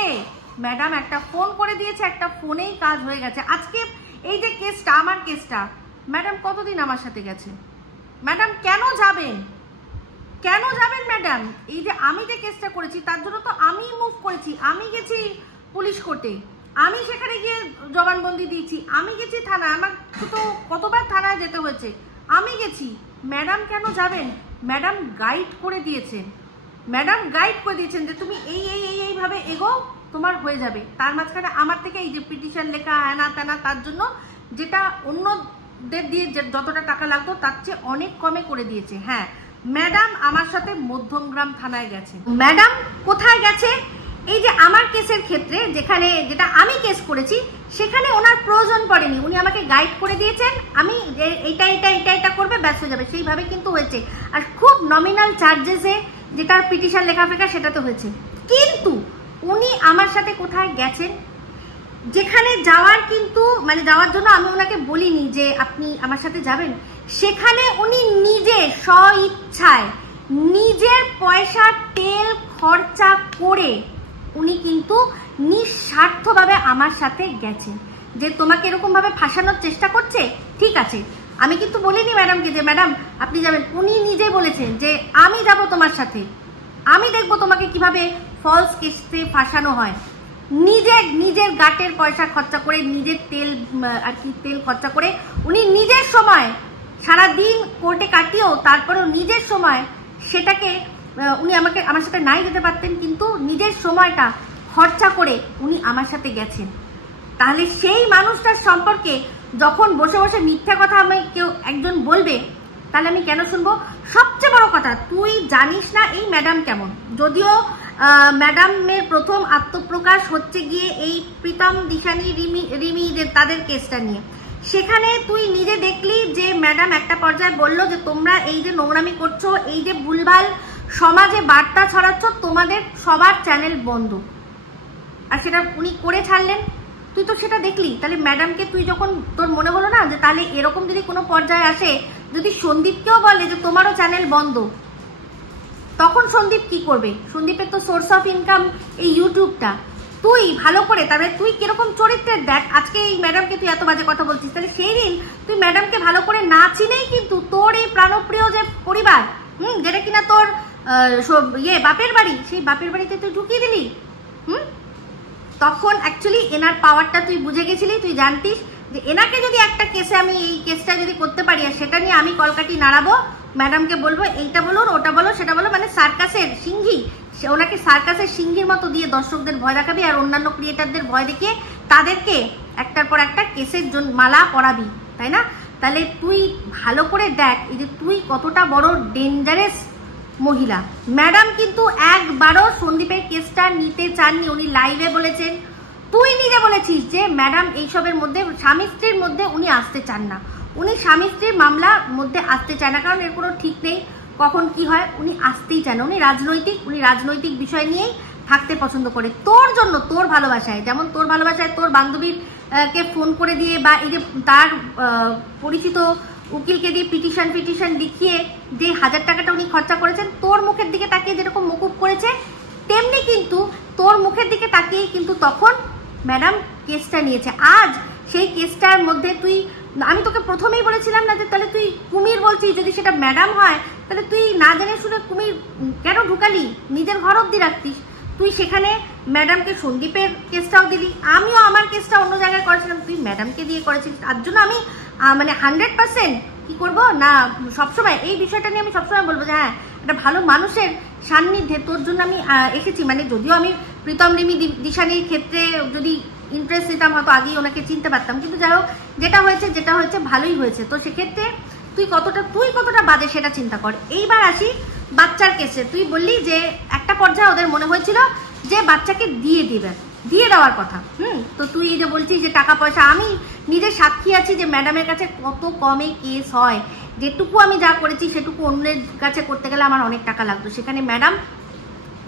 ম্যাডাম একটা ফোন করে দিয়েছে, একটা ফোনেই কাজ হয়ে গেছে। আজকে এই যে কেসটা, আমার কেসটা, ম্যাডাম কতদিন আমার সাথে গেছে? ম্যাডাম কেন যাবেন ম্যাডাম? এই যে আমি যে কেসটা করেছি তার জন্য তো আমি মুভ করেছি, আমি গেছি পুলিশ কোর্টে, আমি সেখানে গিয়ে জবানবন্দি দিয়েছি, আমি গেছি থানায়, আমার তো কতবার থানায় যেতে হয়েছে, আমি গেছি। ম্যাডাম কেন যাবেন? ম্যাডাম গাইড করে দিয়েছেন, যে তুমি এইভাবে এগো, তোমার হয়ে যাবে। তার মাঝখানে আমার থেকে এই যে পিটিশন লেখা হ্যানা ত্যানা, তার জন্য যেটা অন্যদের দিয়ে যতটা টাকা লাগতো তার চেয়ে অনেক কমে করে দিয়েছে। হ্যাঁ, ম্যাডাম আমার সাথে মধ্যমগ্রাম থানায় গেছে। ম্যাডাম কোথায় গেছে? এই যে আমার কেসের ক্ষেত্রে যেটা আমি কেস করেছি সেখানে ওনার প্রয়োজন পড়েনি, উনি আমাকে গাইড করে দিয়েছেন, আমি এটা করবে, ব্যাস হয়ে যাবে, সেইভাবে কিন্তু হয়েছে। আর খুব নমিনাল চার্জেসে যেটা পিটিশন লেখাফেকা সেটাতে হয়েছে। কিন্তু উনি আমার সাথে কোথায় গেছেন, যেখানে যাওয়ার কিন্তু মানে যাওয়ার জন্য আমি ওনাকে বলিনি যে আপনি আমার সাথে যাবেন, সেখানে উনি নিজে স্বইচ্ছায় নিজের পয়সা তেল খরচা করে উনি কিন্তু নিঃস্বার্থভাবে আমার সাথে গেছেন। যে তোমাকে এরকম ভাবে ফাঁসানোর চেষ্টা করছে, ঠিক আছে, আমি কিন্তু বলিনি ম্যাডামকে যে ম্যাডাম আপনি যাবেন, উনি নিজে বলেছেন যে আমি যাব তোমার সাথে, আমি দেখবো তোমাকে কিভাবে ফলস কেসে ফাঁসানো হয়। নিজের গাটের পয়সা খরচা করে, নিজের তেল খরচা করে উনি নিজের সময় সারাদিন কোর্টে কাটিয়েও তারপরেও নিজের সময় সেটাকে উনি আমার সাথে নাই যেতে পারতেন, কিন্তু নিজের সময়টা খরচা করে উনি আমার সাথে গেছেন। তাহলে সেই মানুষটার সম্পর্কে যখন বসে বসে মিথ্যা কথা আমি কেউ একজন বলবে, তাহলে আমি কেন শুনবো? সবচেয়ে বড় কথা, তুই জানিস না এই ম্যাডাম কেমন। যদিও ম্যাডামের প্রথম আত্মপ্রকাশ হচ্ছে গিয়ে এই প্রীতম দিশানি রিমি তাদের কেসটা নিয়ে, সেখানে তুই নিজে দেখলি যে ম্যাডাম একটা পর্যায়ে বলল যে তোমরা এই যে নোংরামি করছো, এই যে ভুলভাল সমাজে বার্তা ছড়াচ্ছ, তোমাদের সবার চ্যানেল বন্ধ। আর সেটা উনি করে ছাড়লেন, তুই তো সেটা দেখলি। তাহলে ম্যাডামকে তুই যখন তোর মনে হলো না যে তাহলে এরকম যদি কোনো পর্যায়ে আসে, যদি সন্দীপকেও বলে যে তোমারও চ্যানেল বন্ধ, তখন সন্দীপ কি করবে? সন্দীপের তো সোর্স অফ ইনকাম এই ইউটিউবটা। তুই ভালো করে, তাহলে তুই কিরকম চরিত্রের দেখ, আজকে এই ম্যাডামকে তুই এত বাজে কথা বলছিস, তাহলে সেই দিন তুই ম্যাডামকে ভালো করে না চিনেই কিন্তু তোর এই প্রাণপ্রিয় যে পরিবার, যেটা কিনা তোর বাপের বাড়ি, সেই বাপের বাড়িতে তুই ঢুকিয়ে দিলি। তখন অ্যাকচুয়ালি এনার পাওয়ারটা তুই বুঝে গেছিলি, তুই জানতিস যে এনাকে যদি একটা কেসে আমি এই কেসটা যদি করতে পারি আর সেটা নিয়ে আমি কলকাঠি নাড়াবো, ম্যাডামকে বলবো এইটা বলুন, ওটা বলো, সেটা বলো, মানে সার্কাসের সিংহী, ওনাকে সার্কাসের সিংহীর মতো দিয়ে দর্শকদের ভয় দেখাবি আর অন্যান্য ক্রিয়েটারদের ভয় দেখিয়ে তাদেরকে একটার পর একটা কেসের জন্য মালা পরাবি, তাই না? তাহলে তুই ভালো করে দেখ এই যে তুই কতটা বড় ডেঞ্জারাস মহিলা। ম্যাডাম কিন্তু একবারও সন্দীপের কেসটা নিতে চাননি, উনি লাইভে বলেছেন, তুই নিজে বলেছিস যে ম্যাডাম এইসবের মধ্যে স্বামী স্ত্রীর মধ্যে উনি আসতে চান না, উনি স্বামী স্ত্রীর মামলার মধ্যে আসতে চায় না, কারণ এর কোনো ঠিক নেই। কখন কি হয় উনি আসতেই চান, উনি রাজনৈতিক বিষয় নিয়েই থাকতে পছন্দ করে। তোর জন্য, তোর ভালোবাসায়, যেমন তোর ভালোবাসায় তোর বান্ধবীর কে ফোন করে দিয়ে বা এই যে তার পরিচিত উকিলকে দিয়ে পিটিশন দেখিয়ে যে 1000 টাকাটা উনি খরচা করেছেন, তোর মুখের দিকে তাকিয়ে যেরকম মুকুব করেছে, তেমনি কিন্তু তোর মুখের দিকে তাকিয়ে কিন্তু তখন ম্যাডাম কেসটা নিয়েছে। আজ সেই কেসটার মধ্যে তুই, আমি তোকে প্রথমেই বলেছিলাম না যে তাহলে তুই কুমির বলছিস, যদি সেটা ম্যাডাম হয় তাহলে তুই না জেনে শুনে কুমির কেন ঢুকালি, নিজের ঘর অব্দি রাখতিস। তুই সেখানে ম্যাডামকে, সন্দীপের কেসটাও দিলি, আমিও আমার কেসটা অন্য জায়গায় করেছিলাম, তুই ম্যাডামকে দিয়ে করেছিস। তার জন্য আমি মানে 100% কি করবো না, সবসময় এই বিষয়টা নিয়ে আমি সবসময় বলবো যে হ্যাঁ, একটা ভালো মানুষের সান্নিধ্যে তোর জন্য আমি এসেছি। মানে যদিও আমি প্রীতম রিমি দিশানির ক্ষেত্রে যদি ইন্টারেস্ট নিতাম হয়তো আগেই ওনাকে চিনতে পারতাম, কিন্তু যাই হোক যেটা হয়েছে ভালোই হয়েছে। তো সেক্ষেত্রে তুই কতটা বাজে সেটা চিন্তা কর। এইবার আসি বাচ্চার কেসে। তুই বললি যে একটা পর্যায়ে ওদের মনে হয়েছিল যে বাচ্চাকে দিয়ে দেওয়ার কথা। তো তুই যে বলছিস যে টাকা পয়সা, আমি নিজে সাক্ষী আছি যে ম্যাডামের কাছে কত কমে কেস হয়। যেটুকু আমি যা করেছি সেটুকু অন্যের কাছে করতে গেলে আমার অনেক টাকা লাগতো, সেখানে ম্যাডাম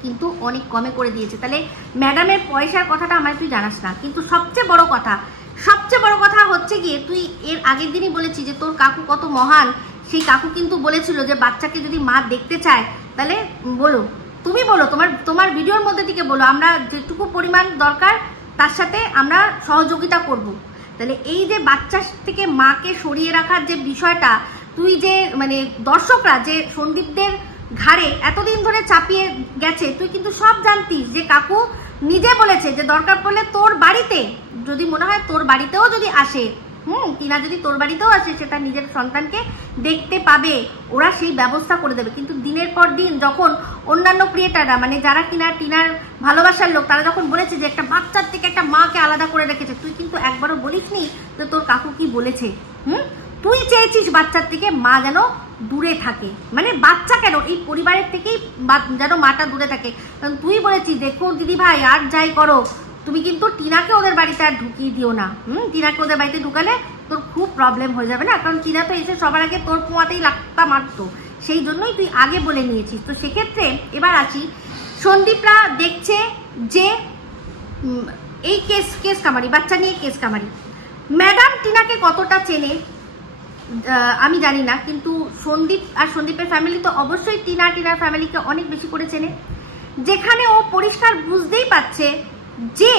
কিন্তু অনেক কমে করে দিয়েছে। তাহলে ম্যাডামের পয়সার কথাটা আমায় তুই জানাস না। কিন্তু সবচেয়ে বড় কথা হচ্ছে গিয়ে, তুই এর আগের দিনই বলেছি যে তোর কাকু কত মহান। সেই কাকু কিন্তু বলেছিল যে বাচ্চাকে যদি মা দেখতে চায় তাহলে বলো, তুমি বলো, তোমার ভিডিওর মধ্যে থেকে বলো, আমরা যেটুকু পরিমাণ দরকার তার সাথে আমরা সহযোগিতা করব। তাহলে এই যে বাচ্চা থেকে মাকে সরিয়ে রাখার যে বিষয়টা, তুই যে মানে দর্শকরা যে সন্দীপদের ঘাড়ে এতদিন ধরে চাপিয়ে গেছে, তুই কিন্তু সব জানতিস যে কাকু নিজে বলেছে যে দরকার পড়লে তোর বাড়িতে, যদি মনে হয় তোর বাড়িতেও যদি আসে, টিনা যদি তোর বাড়িতেও আসে, সেটা নিজের সন্তানকে দেখতে পাবে, ওরা সেই ব্যবস্থা করে দেবে। কিন্তু দিনের পর দিন যখন অন্যান্য ক্রিয়েটাররা, মানে যারা কিনা টিনার ভালোবাসার লোক, তারা যখন বলেছে যে একটা বাচ্চার থেকে একটা মাকে আলাদা করে রেখেছে, তুই কিন্তু একবারও বলিসনি যে তোর কাকু কি বলেছে। তুই চেয়েছিস বাচ্চার থেকে মা যেন দূরে থাকে, মানে বাচ্চা কেন, এই পরিবারের থেকেই যেন মাটা দূরে থাকে। কারণ তুই বলেছিস দেখো দিদি ভাই আর যাই করো, তুমি কিন্তু টিনাকে ওদের বাড়িতে আর ঢুকিয়ে দিও না। টিনাকে ওদের বাড়িতে ঢুকালে তোর খুব প্রবলেম হয়ে যাবে না, কারণ টিনা তো এসে সবার আগে তোর পোঁয়াতেই লাক্তা মারতো, সেই জন্যই তুই আগে বলে নিয়েছিস। তো সেক্ষেত্রে এবার আসি, সন্দীপরা দেখছে যে এই কেস কামারি, বাচ্চা নিয়ে কেস কামারি, ম্যাডাম টিনাকে কতটা চেনে আমি জানি না, কিন্তু সন্দীপ আর সন্দীপের ফ্যামিলি তো অবশ্যই টিনার ফ্যামিলিকে অনেক বেশি করে চেনে। যেখানে ও পরিষ্কার বুঝতেই পারছে যে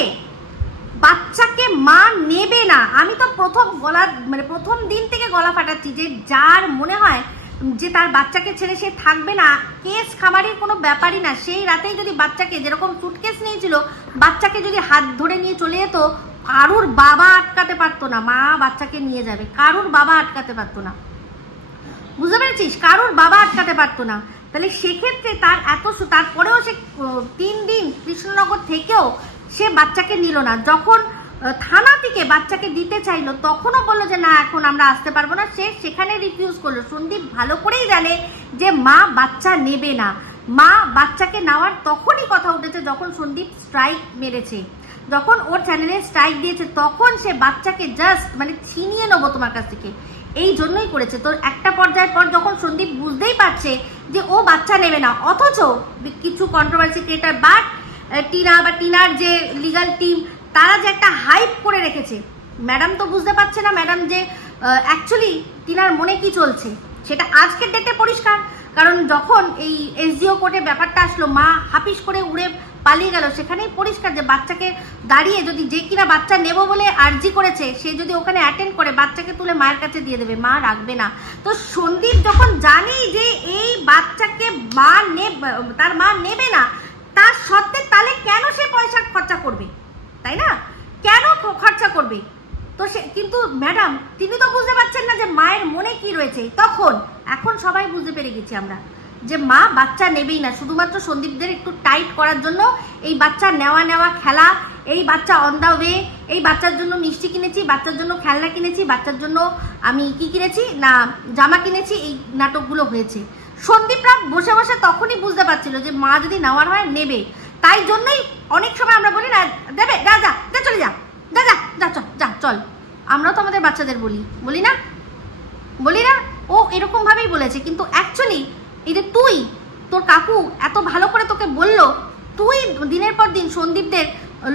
বাচ্চাকে মা নেবে না। আমি তো প্রথম দিন থেকে গলা ফাটাচ্ছি যে যার মনে হয় যে তার বাচ্চাকে ছেড়ে সে থাকবে না, কেস খামারির কোনো ব্যাপারই না। সেই রাতেই যদি বাচ্চাকে, যেরকম সুটকেস নিয়েছিল, বাচ্চাকে যদি হাত ধরে নিয়ে চলে যেত, কারুর বাবা আটকাতে পারতো না। মা বাচ্চাকে নিয়ে যাবে, কারুর বাবা আটকাতে পারতো না, বুঝতে পেরেছিস, কারুর বাবা আটকাতে পারতো না। তাহলে সেক্ষেত্রে তারপরেও সে 3 দিন কৃষ্ণনগর থেকেও সে বাচ্চাকে নিল না। যখন থানা থেকে বাচ্চাকে দিতে চাইলো তখনও বললো যে না, এখন আমরা আসতে পারবো না, সে সেখানে রিফিউজ করলো। সন্দীপ ভালো করেই জানে যে মা বাচ্চা নেবে না। মা বাচ্চাকে নেওয়ার তখনই কথা উঠেছে যখন সন্দীপ স্ট্রাইক মেরেছে, যখন ওর চ্যানেলে স্ট্রাইক দিয়েছে, তখন সে বাচ্চাকে জাস্ট মানে ছিনিয়ে নেবো তোমার কাছ থেকে, এই জন্যই করেছে। তো একটা পর্যায়ের পর যখন সন্দীপ বুঝতেই পারছে যে ও বাচ্চা নেবে না, অথচ কিছু কন্ট্রোভার্সি ক্রিয়েটার বা টিনার যে লিগাল টিম, তারা যে একটা হাইপ করে রেখেছে, ম্যাডাম তো বুঝতে পারছে না ম্যাডাম যে অ্যাকচুয়ালি টিনার মনে কি চলছে, সেটা আজকের ডেটে পরিষ্কার। কারণ যখন এই এসডিও কোর্টে ব্যাপারটা আসলো, মা হাপিস করে উড়ে পালিয়ে গেল, সেখানেই পরিষ্কার যে বাচ্চাকে দাঁড়িয়ে যদি যে কিনা বাচ্চা নেব বলে আর্জি করেছে, সে যদি ওখানে অ্যাটেন্ড করে বাচ্চাকে তুলে মায়ের কাছে দিয়ে দেবে, মা রাখবে না। তো সন্দীপ যখন জানি যে এই বাচ্চাকে তার মা নেবে না, তার সত্ত্বে তাহলে কেন সে পয়সা খরচা করবে, তাই না, কেন খরচা করবে? তো সে কিন্তু ম্যাডাম তিনি তো বুঝতে পারছেন না যে মায়ের মনে কি রয়েছে। এখন সবাই বুঝতে পেরে গেছি আমরা যে মা বাচ্চা নেবেই না, শুধুমাত্র সন্দীপদের একটু টাইট করার জন্য এই বাচ্চা নেওয়া খেলা, এই বাচ্চা অন দা ওয়ে, এই বাচ্চার জন্য মিষ্টি কিনেছি, বাচ্চার জন্য খেলনা কিনেছি, বাচ্চার জন্য আমি কি কিনেছি না জামা কিনেছি, এই নাটকগুলো হয়েছে। সন্দীপরা বসে বসে তখনই বুঝতে পারছিল যে মা যদি নেওয়ার হয় নেবে, তাই জন্যই অনেক সময় আমরা বলি না দেবে, যা চলে যা, চল। আমরাও তো আমাদের বাচ্চাদের বলি না, ও এরকম ভাবেই বলেছে। কিন্তু অ্যাকচুয়ালি এই যে তুই, তোর কাকু এত ভালো করে তোকে বললো, তুই দিনের পর দিন সন্দীপদের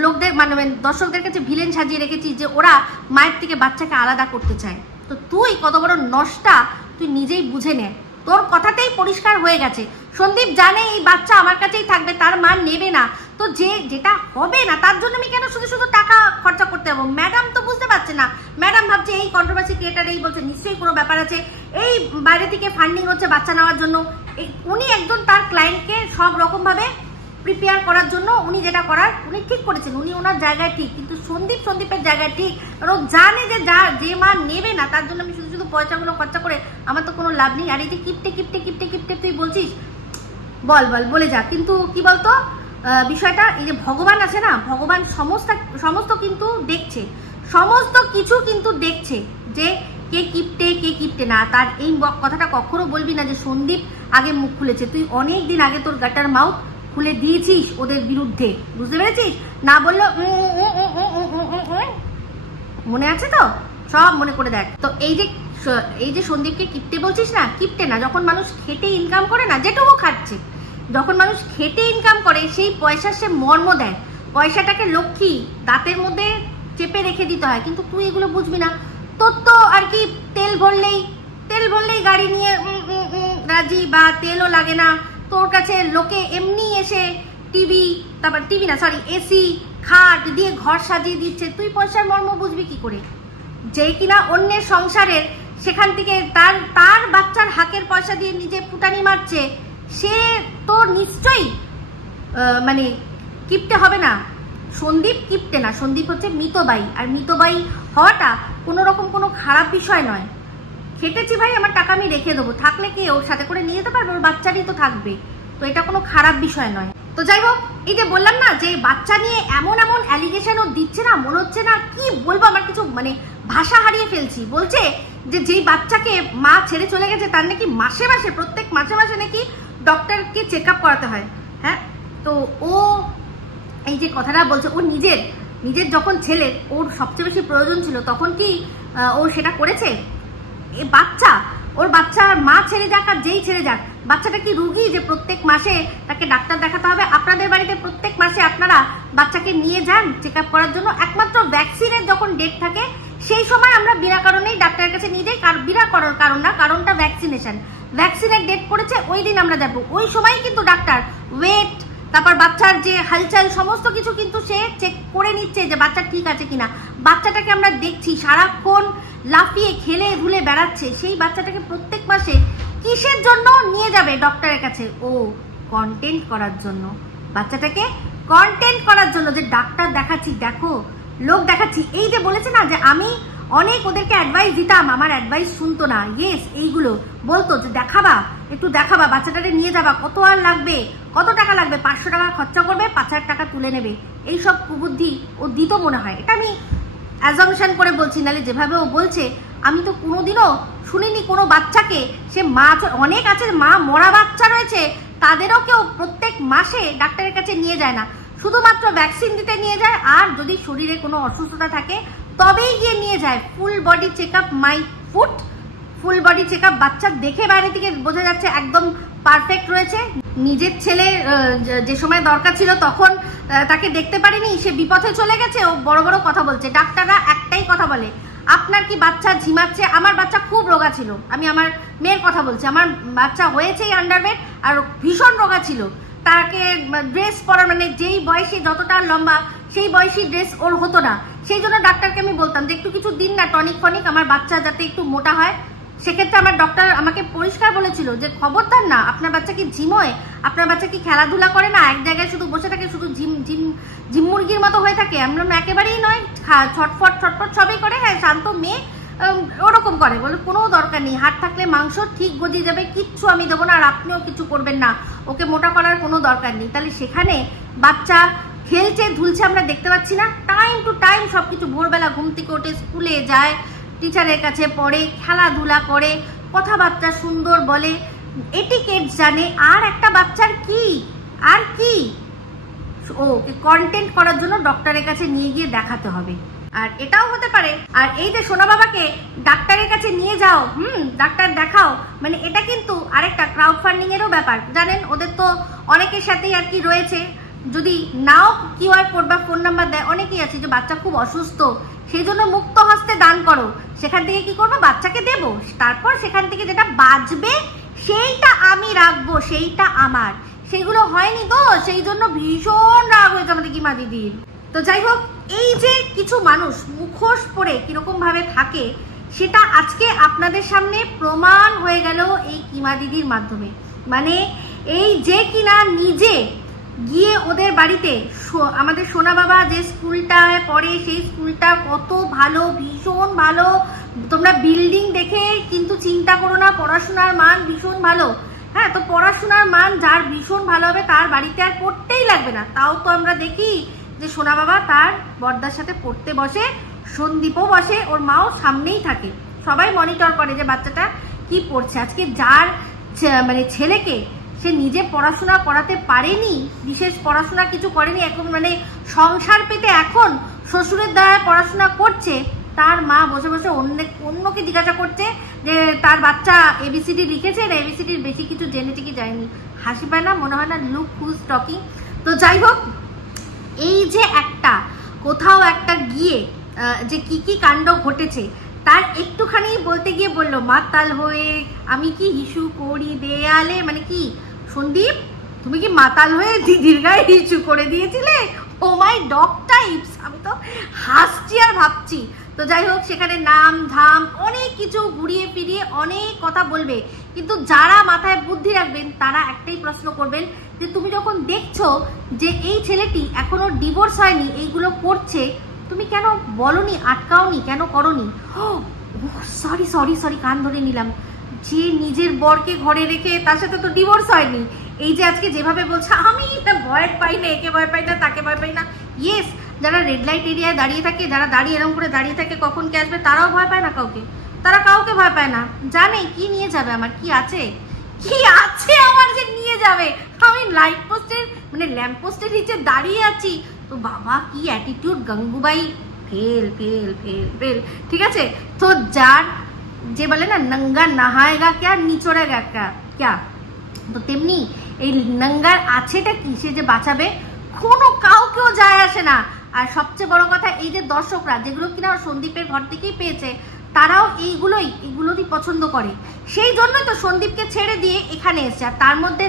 লোকদের মানে দর্শকদের কাছে ভিলেন সাজিয়ে রেখেছিস যে ওরা মায়ের থেকে বাচ্চাকে আলাদা করতে চায়। তো তুই কত বড় নষ্টা তুই নিজেই বুঝে নে। তোর কথাতেই পরিষ্কার হয়ে গেছে সন্দীপ জানে এই বাচ্চা আমার কাছেই থাকবে, তার মা নেবে না। তো যেটা হবে না তার জন্য আমি কেন শুধু শুধু টাকা খরচা করতে যাবো? ম্যাডাম তো বুঝতে পারছে না, ম্যাডাম ভাবছে এই কন্ট্রোভার্সি ক্রিয়েটার এই বলছে নিশ্চয়ই কোনো ব্যাপার আছে, এই বাইরে থেকে ফান্ডিং হচ্ছে বাচ্চা নেওয়ার জন্য। উনি একজন তার ক্লায়েন্টকে সব রকম ভাবে প্রিপেয়ার করার জন্য উনি যেটা করার উনি ঠিক করেছেন, উনি ওনার জায়গায় ঠিক। কিন্তু সন্দীপের জায়গায় ঠিক, কারণ জানে যে মা নেবে না তার জন্য আমি শুধু শুধু পয়সাগুলো খরচা করে আমার তো কোনো লাভ নেই। আর এই যে কিপটে তুই বলছিস, বলে যা। কিন্তু কি বলতো বিষয়টা, এই যে ভগবান আছে না, ভগবান সমস্ত কিন্তু দেখছে, সমস্ত কিছু কিন্তু দেখছে যে কে কিপটে না। তার এই কথাটা কখনো বলবি না যে সন্দীপ আগে মুখ খুলেছে। তুই অনেক দিন আগে তোর গাটার মাউথ খুলে দিয়েছিস ওদের বিরুদ্ধে, বুঝতে পেরেছিস? না বললো মনে আছে তো, সব মনে করে দেখ। তো এই যে সন্দীপকে কিপটে বলছিস না, কিপটে না। যখন মানুষ খেটে ইনকাম করে না, যেটুকু খাচ্ছে, যখন মানুষ খেটে ইনকাম করে সেই পয়সা সে মর্ম দেয়, পয়সাটাকে লক্ষ্মী দাঁতের মধ্যে চেপে রেখে দিতে হয়। কিন্তু তুই এগুলো বুঝবি না। তোর তো আর কি তেল ভরলেই গাড়ি নিয়ে রাজি, বা তেলও লাগে না তোর কাছে। লোকে এমনি এসে এসি খাট দিয়ে ঘর সাজিয়ে দিচ্ছে, তুই পয়সার মর্ম বুঝবি কি করে? যে কিনা অন্যের সংসারের সেখান থেকে তার বাচ্চার হাকের পয়সা দিয়ে নিজে ফুটানি মারছে, সে তো নিশ্চয়ই মানে কিপটে হবে না। সন্দীপ কিপটে না, সন্দীপ হচ্ছে মিতবাই। আর মিতবাই হওয়াটা কোনো রকম কোনো খারাপ বিষয় নয়। খেটেছি ভাই, আমার টাকা আমি রেখে দেবো, থাকলে কি ওর সাথে করে নিয়ে যেতে পারবে? ওর বাচ্চারই তো থাকবে, তো এটা কোনো খারাপ বিষয় নয়। তো যাই হোক, এই যে বললাম না যে বাচ্চা নিয়ে এমন অ্যালিগেশন ও দিচ্ছে না, মনে হচ্ছে না কি বলবো, আমার কিছু মানে ভাষা হারিয়ে ফেলছি। বলছে যে যেই বাচ্চাকে মা ছেড়ে চলে গেছে তার নাকি প্রত্যেক মাসে নাকি ডক্টরকে চেক আপ করাতে হয়। হ্যাঁ, তো ও এই যে কথাটা বলছে, ও নিজের যখন ছেলের ওর সবচেয়ে বেশি প্রয়োজন ছিল তখন কি ও সেটা করেছে? ওর বাচ্চার মা ছেড়ে যাক আর যেই ছেড়ে যাক, বাচ্চাটা কি রুগী যে প্রত্যেক মাসে তাকে ডাক্তার দেখাতে হবে? আপনাদের বাড়িতে প্রত্যেক মাসে আপনারা বাচ্চাকে নিয়ে যান চেক আপ করার জন্য। একমাত্র ভ্যাকসিনের যখন ডেট থাকে সেই সময় আমরা বিনা কারণেই ডাক্তারের কাছে নিয়ে যাই। বিনা কারণ না, কারণটা ভ্যাকসিনের ডেট পড়েছে ওই দিন আমরা যাবো। ওই সময় কিন্তু ডাক্তার ওয়েট, তারপর বাচ্চার যে হালচাল সমস্ত কিছু কিন্তু সে চেক করে নিচ্ছে যে বাচ্চা ঠিক আছে কিনা। বাচ্চাটাকে আমরা দেখছি সারাক্ষণ লাফিয়ে খেলে ধুলে বেড়াচ্ছে, সেই বাচ্চাটাকে প্রত্যেক মাসে কিসের জন্য নিয়ে যাবে ডক্টরের কাছে? ও কন্টেন্ট করার জন্য, বাচ্চাটাকে কন্টেন্ট করার জন্য, যে ডাক্তার দেখাচ্ছি, দেখো লোক দেখাচ্ছি। এই যে বলেছে না যে আমি অনেক ওদেরকে অ্যাডভাইস দিতাম, আমার অ্যাডভাইস শুনতো না। ইয়েস, এইগুলো বলতো যে একটু দেখাবা, বাচ্চাটাকে নিয়ে যাবা, কত আর লাগবে, কত টাকা লাগবে, 500 টাকা খরচা করবে, 5000 টাকা তুলে নেবে। এইসব কুবুদ্ধি ও দিত মনে হয়, এটা আমি অ্যাজাম্পশন করে বলছি। নাহলে যেভাবে ও বলছে, আমি তো কোনোদিনও শুনিনি কোনো বাচ্চাকে, সে মা অনেক আছে, মা মরা বাচ্চা রয়েছে, তাদেরও কেউ প্রত্যেক মাসে ডাক্তারের কাছে নিয়ে যায় না, শুধুমাত্র ভ্যাকসিন দিতে নিয়ে যায়। আর যদি শরীরে কোনো অসুস্থতা থাকে তবেই গিয়ে নিয়ে যায়। Full body check up, full body check up, বাচ্চা দেখে বাইরে থেকে বোঝা যাচ্ছে একদম পারফেক্ট রয়েছে। নিজের ছেলে যে সময় দরকার ছিল তখন তাকে দেখতে পারিনি, সে বিপথে চলে গেছে, ও বড় বড় কথা বলছে। ডাক্তাররা একটাই কথা বলে, আপনার কি বাচ্চা ঝিমাচ্ছে? আমার বাচ্চা খুব রোগা ছিল, আমি আমার মেয়ের কথা বলছি, আমার বাচ্চা হয়েছেই আন্ডারওয়েট আর ভীষণ রোগা ছিল। তাকে ড্রেস পরা, মানে যেই বয়সে যতটা লম্বা সেই বয়সী ড্রেস ওর হতো না। সেই জন্য ডাক্তারকে আমি বলতাম যে একটু কিছু দিন না টনিক ফনিক, আমার বাচ্চা যাতে একটু মোটা হয়। সেক্ষেত্রে আমার ডক্টর আমাকে পরিষ্কার বলেছিল যে খবরদার না, আপনার বাচ্চা কি জিম হয়, আপনার বাচ্চা কি খেলাধুলা করে না, এক জায়গায় শুধু বসে থাকে, শুধু জিম মুরগির মতো হয়ে থাকে? আমরা একেবারেই নয়, ছটফট সবই করে। হ্যাঁ, শান্ত মেয়ে ওরকম করে, বলে কোনো দরকার নেই, হাত থাকলে মাংস ঠিক গজিয়ে যাবে, কিচ্ছু আমি দেবো না, আর আপনিও কিছু করবেন না, ওকে মোটা করার কোনো দরকার নেই। তাহলে সেখানে বাচ্চা খেলছে ধুলছে আমরা দেখতে পাচ্ছি না? টাইম টু টাইম সবকিছু, ভোরবেলা ঘুম থেকে ওঠে, স্কুলে যায়, টিচারের কাছে পড়ে, খেলাধুলা করে, কথাবার্তা সুন্দর বলে, এটিকেট জানে। আর একটা বাচ্চার কি ও কন্টেন্ট করার জন্য ডক্টরের কাছে নিয়ে গিয়ে দেখাতে হবে। আর এটাও হতে পারে। আর এই যে সোনা বাবাকে ডাক্তারের কাছে নিয়ে যাও, ডাক্তার দেখাও, মানে এটা কিন্তু আরেকটা ক্রাউড ফান্ডিং এরও ব্যাপার। জানেন ওদের তো অনেকের সাথেই আর কি রয়েছে, যদি নাও কিউআর কোড বা ফোন নাম্বার দেয়, অনেকেই আছে যে বাচ্চা খুব অসুস্থ, সেই জন্য মুক্ত হস্তে দান করো, সেখান থেকে কি করবো বাচ্চাকে দেবো, তারপর সেখান থেকে যেটা বাঁচবে সেইটা আমি রাখবো, সেইটা আমার। সেগুলো হয়নি তো, সেই জন্য ভীষণ রাগ হয়েছে আমাদের কিমা দিদির। তো যাই হোক, এই যে কিছু মানুষ মুখোশ পরে কিরকম ভাবে থাকে সেটা আজকে আপনাদের সামনে প্রমাণ হয়ে গেল এই কিমা দিদির মাধ্যমে। মানে এই যে কিনা নিজে গিয়ে ওদের বাড়িতে, আমাদের সোনা বাবা যে স্কুলটায় পড়ে সেই স্কুলটা কত ভালো, ভীষণ ভালো, তোমরা বিল্ডিং দেখে কিন্তু চিন্তা করো না, পড়াশোনার মান ভীষণ ভালো। হ্যাঁ, তো পড়াশোনার মান যার ভীষণ ভালো হবে তার বাড়িতে আর পড়তেই লাগবে না। তাও তো আমরা দেখি যে সোনা বাবা তার বড়দার সাথে পড়তে বসে, সন্দীপও বসে, ওর মাও সামনেই থাকে, সবাই মনিটর করে যে বাচ্চাটা কি পড়ছে। আজকে যার মানে ছেলেকে সে নিজে পড়াশোনা করাতে পারেনি, বিশেষ পড়াশোনা কিছু করেনি, এখন মানে সংসার পেতে এখন শ্বশুরের দ্বারা পড়াশোনা করছে, তার মা বসে বসে অন্যকে জিজ্ঞাসা করছে যে তার বাচ্চা এবিসিডি লিখেছে না এবিসিডির বেশি কিছু জেনেটিকই যায়নি। হাসি পায় না? মনে হয় না লুক হুজ টকিং। তো যাই হোক, এই যে একটা কোথাও একটা গিয়ে যে কি কি কাণ্ড ঘটেছে তার একটুখানি বলতে গিয়ে বললো মাতাল হয়ে আমি কি হিসু করি দেয়ালে, মানে কি সন্দীপ তুমি কি মাতাল হয়ে দিদির গায়ে হিসু করে দিয়েছিলে? ও মাই ডগ টাইপস। আমি তো হাসছি আর ভাবছি। তো যাই হোক, সেখানে নাম ধাম অনেক কিছু ঘুরিয়ে ফিরিয়ে অনেক কথা বলবে, কিন্তু যারা মাথায় বুদ্ধি রাখবেন তারা একটাই প্রশ্ন করবেন যে তুমি যখন দেখছো যে এই ছেলেটি এখনো ডিভোর্স হয়নি, এইগুলো করছে, তুমি কেন বলনি, আটকাওনি, কেন করনি? সরি সরি সরি, কান ধরে নিলাম। যে নিজের বরকে ঘরে রেখে তার সাথে তো ডিভোর্স হয়নি, এই যে আজকে যেভাবে বলছে আমি ভয় পাই না, একে ভয় পাই না, তাকে ভয় পাই না। ইয়েস, যারা রেড লাইট এরিয়ায় দাঁড়িয়ে থাকে, যারা দাঁড়িয়ে এরকম করে দাঁড়িয়ে থাকে কখন কে আসবে, তারাও ভয় পায় না কাউকে, তারা কাউকে ভয় পায় না। জানে কি নিয়ে যাবে, আমার কি আছে, কি আছে আমার যে নিয়ে যাবে। আমি লাইট পোস্টের মানে ল্যাম্প পোস্টের নিচে দাঁড়িয়ে আছি, তো বাবা কি attitude, Gangubai fail fail fail fail. ঠিক আছে, তো যার যে বলে না নঙ্গা নহায়গা ক্যা নিচড়েগা ক্যা, তো তেমনি এই নঙ্গার আছেটা কি, সে যে বাঁচাবে, কোনো কাউকেও যায় আসে না। আর সবচেয়ে বড় কথা, এই যে দর্শকরা যেগুলো কিনা সন্দীপের ঘর থেকেই পেয়েছে, তারাও এইগুলোরই পছন্দ করে, সেই জন্যই তো সন্দীপকে ছেড়ে দিয়ে এখানে এসছে। আর তার মধ্যে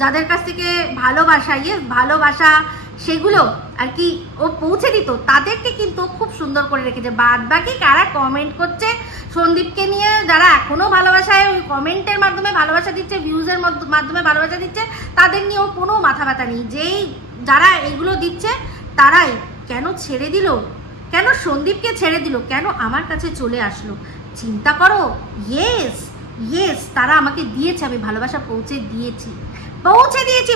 যাদের কাছ থেকে ভালোবাসা সেগুলো আর কি ও পৌঁছে দিত, তাদেরকে কিন্তু খুব সুন্দর করে রেখেছে। বাদ বাকি কারা কমেন্ট করছে সন্দীপকে নিয়ে, যারা এখনো ভালোবাসায় ওই কমেন্টের মাধ্যমে ভালোবাসা দিচ্ছে, ভিউজের মাধ্যমে ভালোবাসা দিচ্ছে, তাদের নিয়ে ওর কোনো মাথা ব্যথা নেই। যারা এইগুলো দিচ্ছে তারাই কেন ছেড়ে দিল, কেন সন্দীপকে ছেড়ে দিল, কেন আমার কাছে চলে আসলো, চিন্তা করো। ইয়েস, তারা আমাকে দিয়েছে, আমি ভালোবাসা পৌঁছে দিয়েছি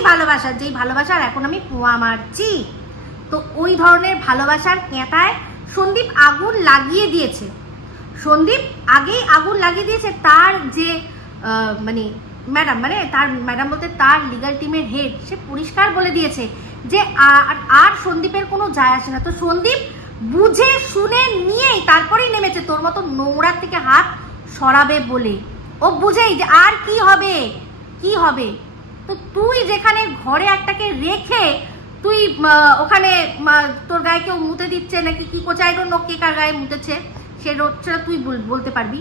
ভালোবাসা, যেই ভালোবাসার এখন আমি পোয়া মারছি। তো ওই ধরনের ভালোবাসার কেঁটায় সন্দীপ আগুন লাগিয়ে দিয়েছে। সন্দীপ আগেই আগুন লাগিয়ে দিয়েছে। তার যে মানে ম্যাডাম বলতে তার লিগাল টিমের হেড, সে পরিষ্কার বলে দিয়েছে যে আর সন্দীপের কোনো যায় আসে না। তো সন্দীপ বুঝে শুনে নিয়েই তারপরেই নেমেছে তোর মতো নোংরা থেকে হাত সরাবে বলে। ও বুঝেই যে আর কি হবে। তো তুই যেখানে ঘরে একটাকে রেখে তুই ওখানে তোর গায়ে কেউ মুতে দিচ্ছে নাকি কি করছে, আই ডোন্ট নো কে কার গায়ে মুতেছে, সেটা তুই বলতে পারবি।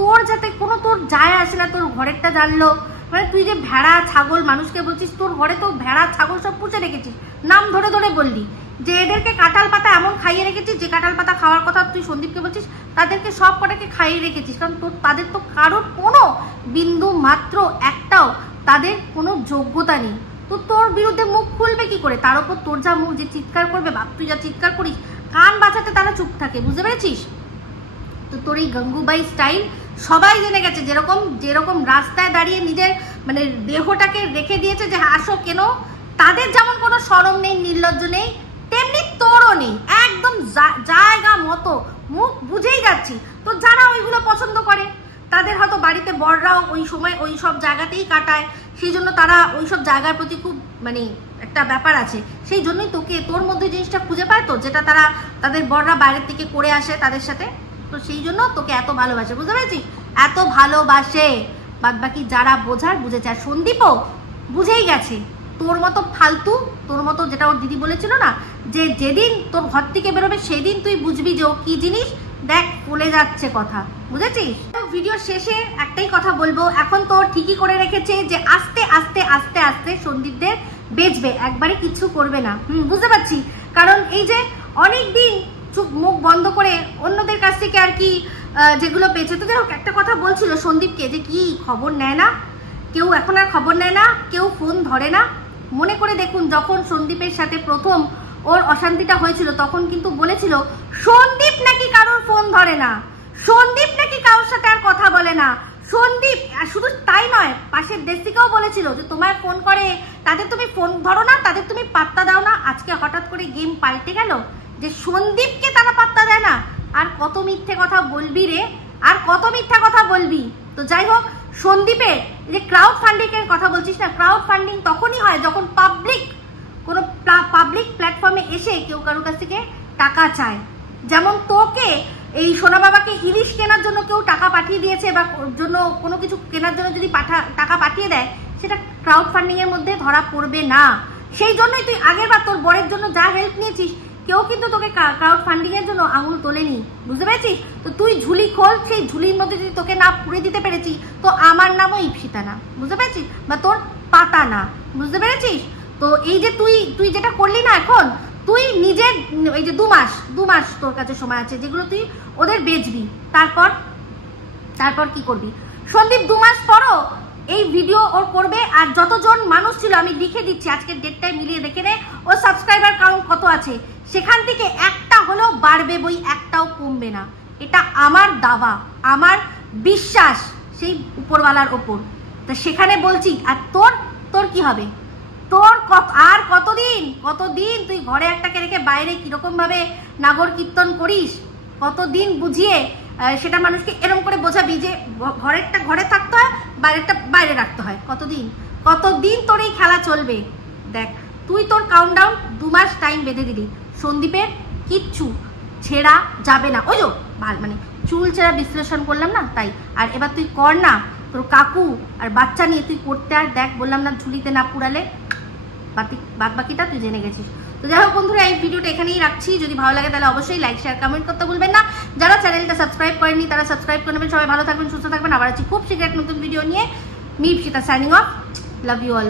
তোর যাতে কোনো তোর যায় আসে না, তোর ঘরেরটা জানলো, মানে তুই যে ভেড়া ছাগল মানুষকে বলছিস, তোর ঘরে তো ভেড়া ছাগল সব পুষে রেখেছিস, নাম ধরে ধরে বললি যে এদেরকে কাঁঠাল পাতা এমন খাইয়ে রেখেছিস, যে কাঁঠাল পাতা খাওয়ার কথা তুই সন্দীপকে বলছিস, তাদেরকে সব কটাকে খাইয়ে রেখেছিস, কারণ তাদের তো কারোর কোনো বিন্দু মাত্র একটাও তাদের কোনো যোগ্যতা নেই। তো তোর বিরুদ্ধে মুখ খুলবে কি করে? তার উপর তোর যা মুখ, যে চিৎকার করবে, বাপ তুই যা চিৎকার করিস, কান বাঁচাতে তারা চুপ থাকে, বুঝতে পেরেছিস? তো তোর এই গঙ্গুবাই স্টাইল সবাই জেনে গেছে। যেরকম রাস্তায় দাঁড়িয়ে নিজের মানে দেহটাকে রেখে দিয়েছে যে আসো কেন, তাদের যেমন কোনো শরম নেই, নির্লজ্জ নেই, তেমনি তোরও নেই। একদম জায়গা মতো মুখ বুঝেই যাচ্ছি। তো যারা ওইগুলো পছন্দ করে, তাদের হয়তো বাড়িতে বড়রাও ওই সময় ওই সব জায়গাতেই কাটায়, সেই জন্য তারা ওইসব জায়গার প্রতি খুব মানে একটা ব্যাপার আছে, সেই জন্যই তোকে তোর মধ্যে জিনিসটা খুঁজে পায়, তো যেটা তারা তাদের বড়রা বাইরের থেকে করে আসে তাদের সাথে, তো সেই জন্য তোকে এত ভালোবাসে, বুঝতে পেরেছিস? এত ভালোবাসে, বাদ বাকি যারা বোঝার বুঝেছে। আর সন্দীপও বুঝেই গেছে তোর মতো ফালতু, তোর মতো যেটা ওর দিদি বলেছিল না, যে যেদিন তোর ঘর থেকে বেরোবে সেদিন তুই বুঝবি যে ও কি জিনিস। দেখ বলে যাচ্ছে কথা, বুঝেছিস? ভিডিও শেষে একটাই কথা বলবো, এখন তো ঠিকই করে রেখেছে যে আস্তে আস্তে আস্তে আস্তে সন্দীপদের বেচবে, একবারে কিছু করবে না। বুঝতে পারছি, কারণ এই যে অনেকদিন চুপ মুখ বন্ধ করে অন্যদের কাছ থেকে আর কি যেগুলো পেয়েছে, তো দেখো একটা কথা বলছিল সন্দীপকে যে কি খবর নেয় না কেউ, এখন আর খবর নেয় না কেউ, ফোন ধরে না। মনে করে দেখুন, যখন সন্দীপের সাথে প্রথম ওর অশান্তিটা হয়েছিল তখন কিন্তু বলেছিল সন্দীপ নাকি কারোর ফোন ধরে না, সন্দীপ নাকি কারোর সাথে আর কথা বলে না। সন্দীপ শুধু তাই নয়, পাশের দেশ থেকেও বলেছিল যে তোমায় ফোন করে তাদের তুমি ফোন ধরো না, তাদের তুমি পাত্তা দাও না। আজকে হঠাৎ করে গেম পাল্টে গেল যে সন্দীপকে তারা পাত্তা দেয় না। আর কত মিথ্যে কথা বলবি রে, আর কত মিথ্যা কথা বলবি। তো যাই হোক, সন্দীপের যে ক্রাউড ফান্ডিং এর কথা বলছিস না, ক্রাউড ফান্ডিং তখনই হয় যখন কোনো পাবলিক প্ল্যাটফর্মে এসে কেউ কারোর কাছ থেকে টাকা চায়। যেমন তোকে এই সোনা বাবাকে ইলিশ কেনার জন্য কেউ টাকা পাঠিয়ে দিয়েছে, বা জন্য কোনো কিছু কেনার জন্য যদি টাকা পাঠিয়ে দেয়, সেটা ক্রাউড ফান্ডিং এর মধ্যে ধরা পড়বে না। সেই জন্যই তুই আগের বার তোর বরের জন্য যা হেল্প নিয়েছিস, কেউ কিন্তু তোকে ক্রাউড ফান্ডিং এর জন্য আঙুল তোলেনি, বুঝতে পেরেছিস? তো তুই ঝুলি খোল, সেই ঝুলির মধ্যে যদি তোকে না পুড়ে দিতে পেরেছি, তো আমার নামও ইপসিতা না, বুঝতে পেরেছিস? বা তোর পাতা না, বুঝতে পেরেছিস? তো এই যে তুই যেটা করলি না, এখন তুই নিজের এই যে দু মাস তোর কাছে সময় আছে, যেগুলো তুই ওদের বেচবি। তারপর কি করবি? সন্দীপ 2 মাস পরও এই ভিডিও ওর করবে। আর যতজন মানুষ ছিল, আমি লিখে দিচ্ছি, আজকের ডেটটায় মিলিয়ে দেখে নে ও সাবস্ক্রাইবার কাউন্ট কত আছে, সেখান থেকে একটা হলেও বাড়বে বই, একটাও কমবে না। এটা আমার দাবা, আমার বিশ্বাস সেই উপরওয়ালার ওপর। তো সেখানে বলছি, আর তোর কি হবে? তোর আর কতদিন তুই ঘরে একটাকে রেখে বাইরে কিরকম ভাবে নাগর কীর্তন করিস, কতদিন বুঝিয়ে সেটা মানুষকে এরকম করে বোঝাবি যে ঘরেরটা ঘরে থাকতে হয়, বাইরেরটা বাইরে রাখতে হয়। কতদিন তোর এই খেলা চলবে? দেখ, তুই তোর কাউন্টডাউন 2 মাস টাইম বেঁধে দিলি। সন্দীপের কিচ্ছু ছেড়া যাবে না। ওই যে মানে চুল ছেঁড়া বিশ্লেষণ করলাম না, তাই। আর এবার তুই কর না, তোর কাকু আর বাচ্চা নিয়ে তুই করতে। আর দেখ, বললাম না ঝুলিতে না পুড়ালে, বাদ বাকিটা তুই জেনে গেছিস। তো যাই হোক বন্ধুরা, এই ভিডিওটা এখানেই রাখছি। যদি ভালো লাগে তাহলে অবশ্যই লাইক, শেয়ার, কমেন্ট করতে ভুলবেন না। যারা চ্যানেলটা সাবস্ক্রাইব করেননি তারা সাবস্ক্রাইব করে নেবেন। সবাই ভালো থাকবেন, সুস্থ থাকবেন। আবার আছি খুব শীঘ্র নতুন ভিডিও নিয়ে। Me Ipsita signing off. Love you all.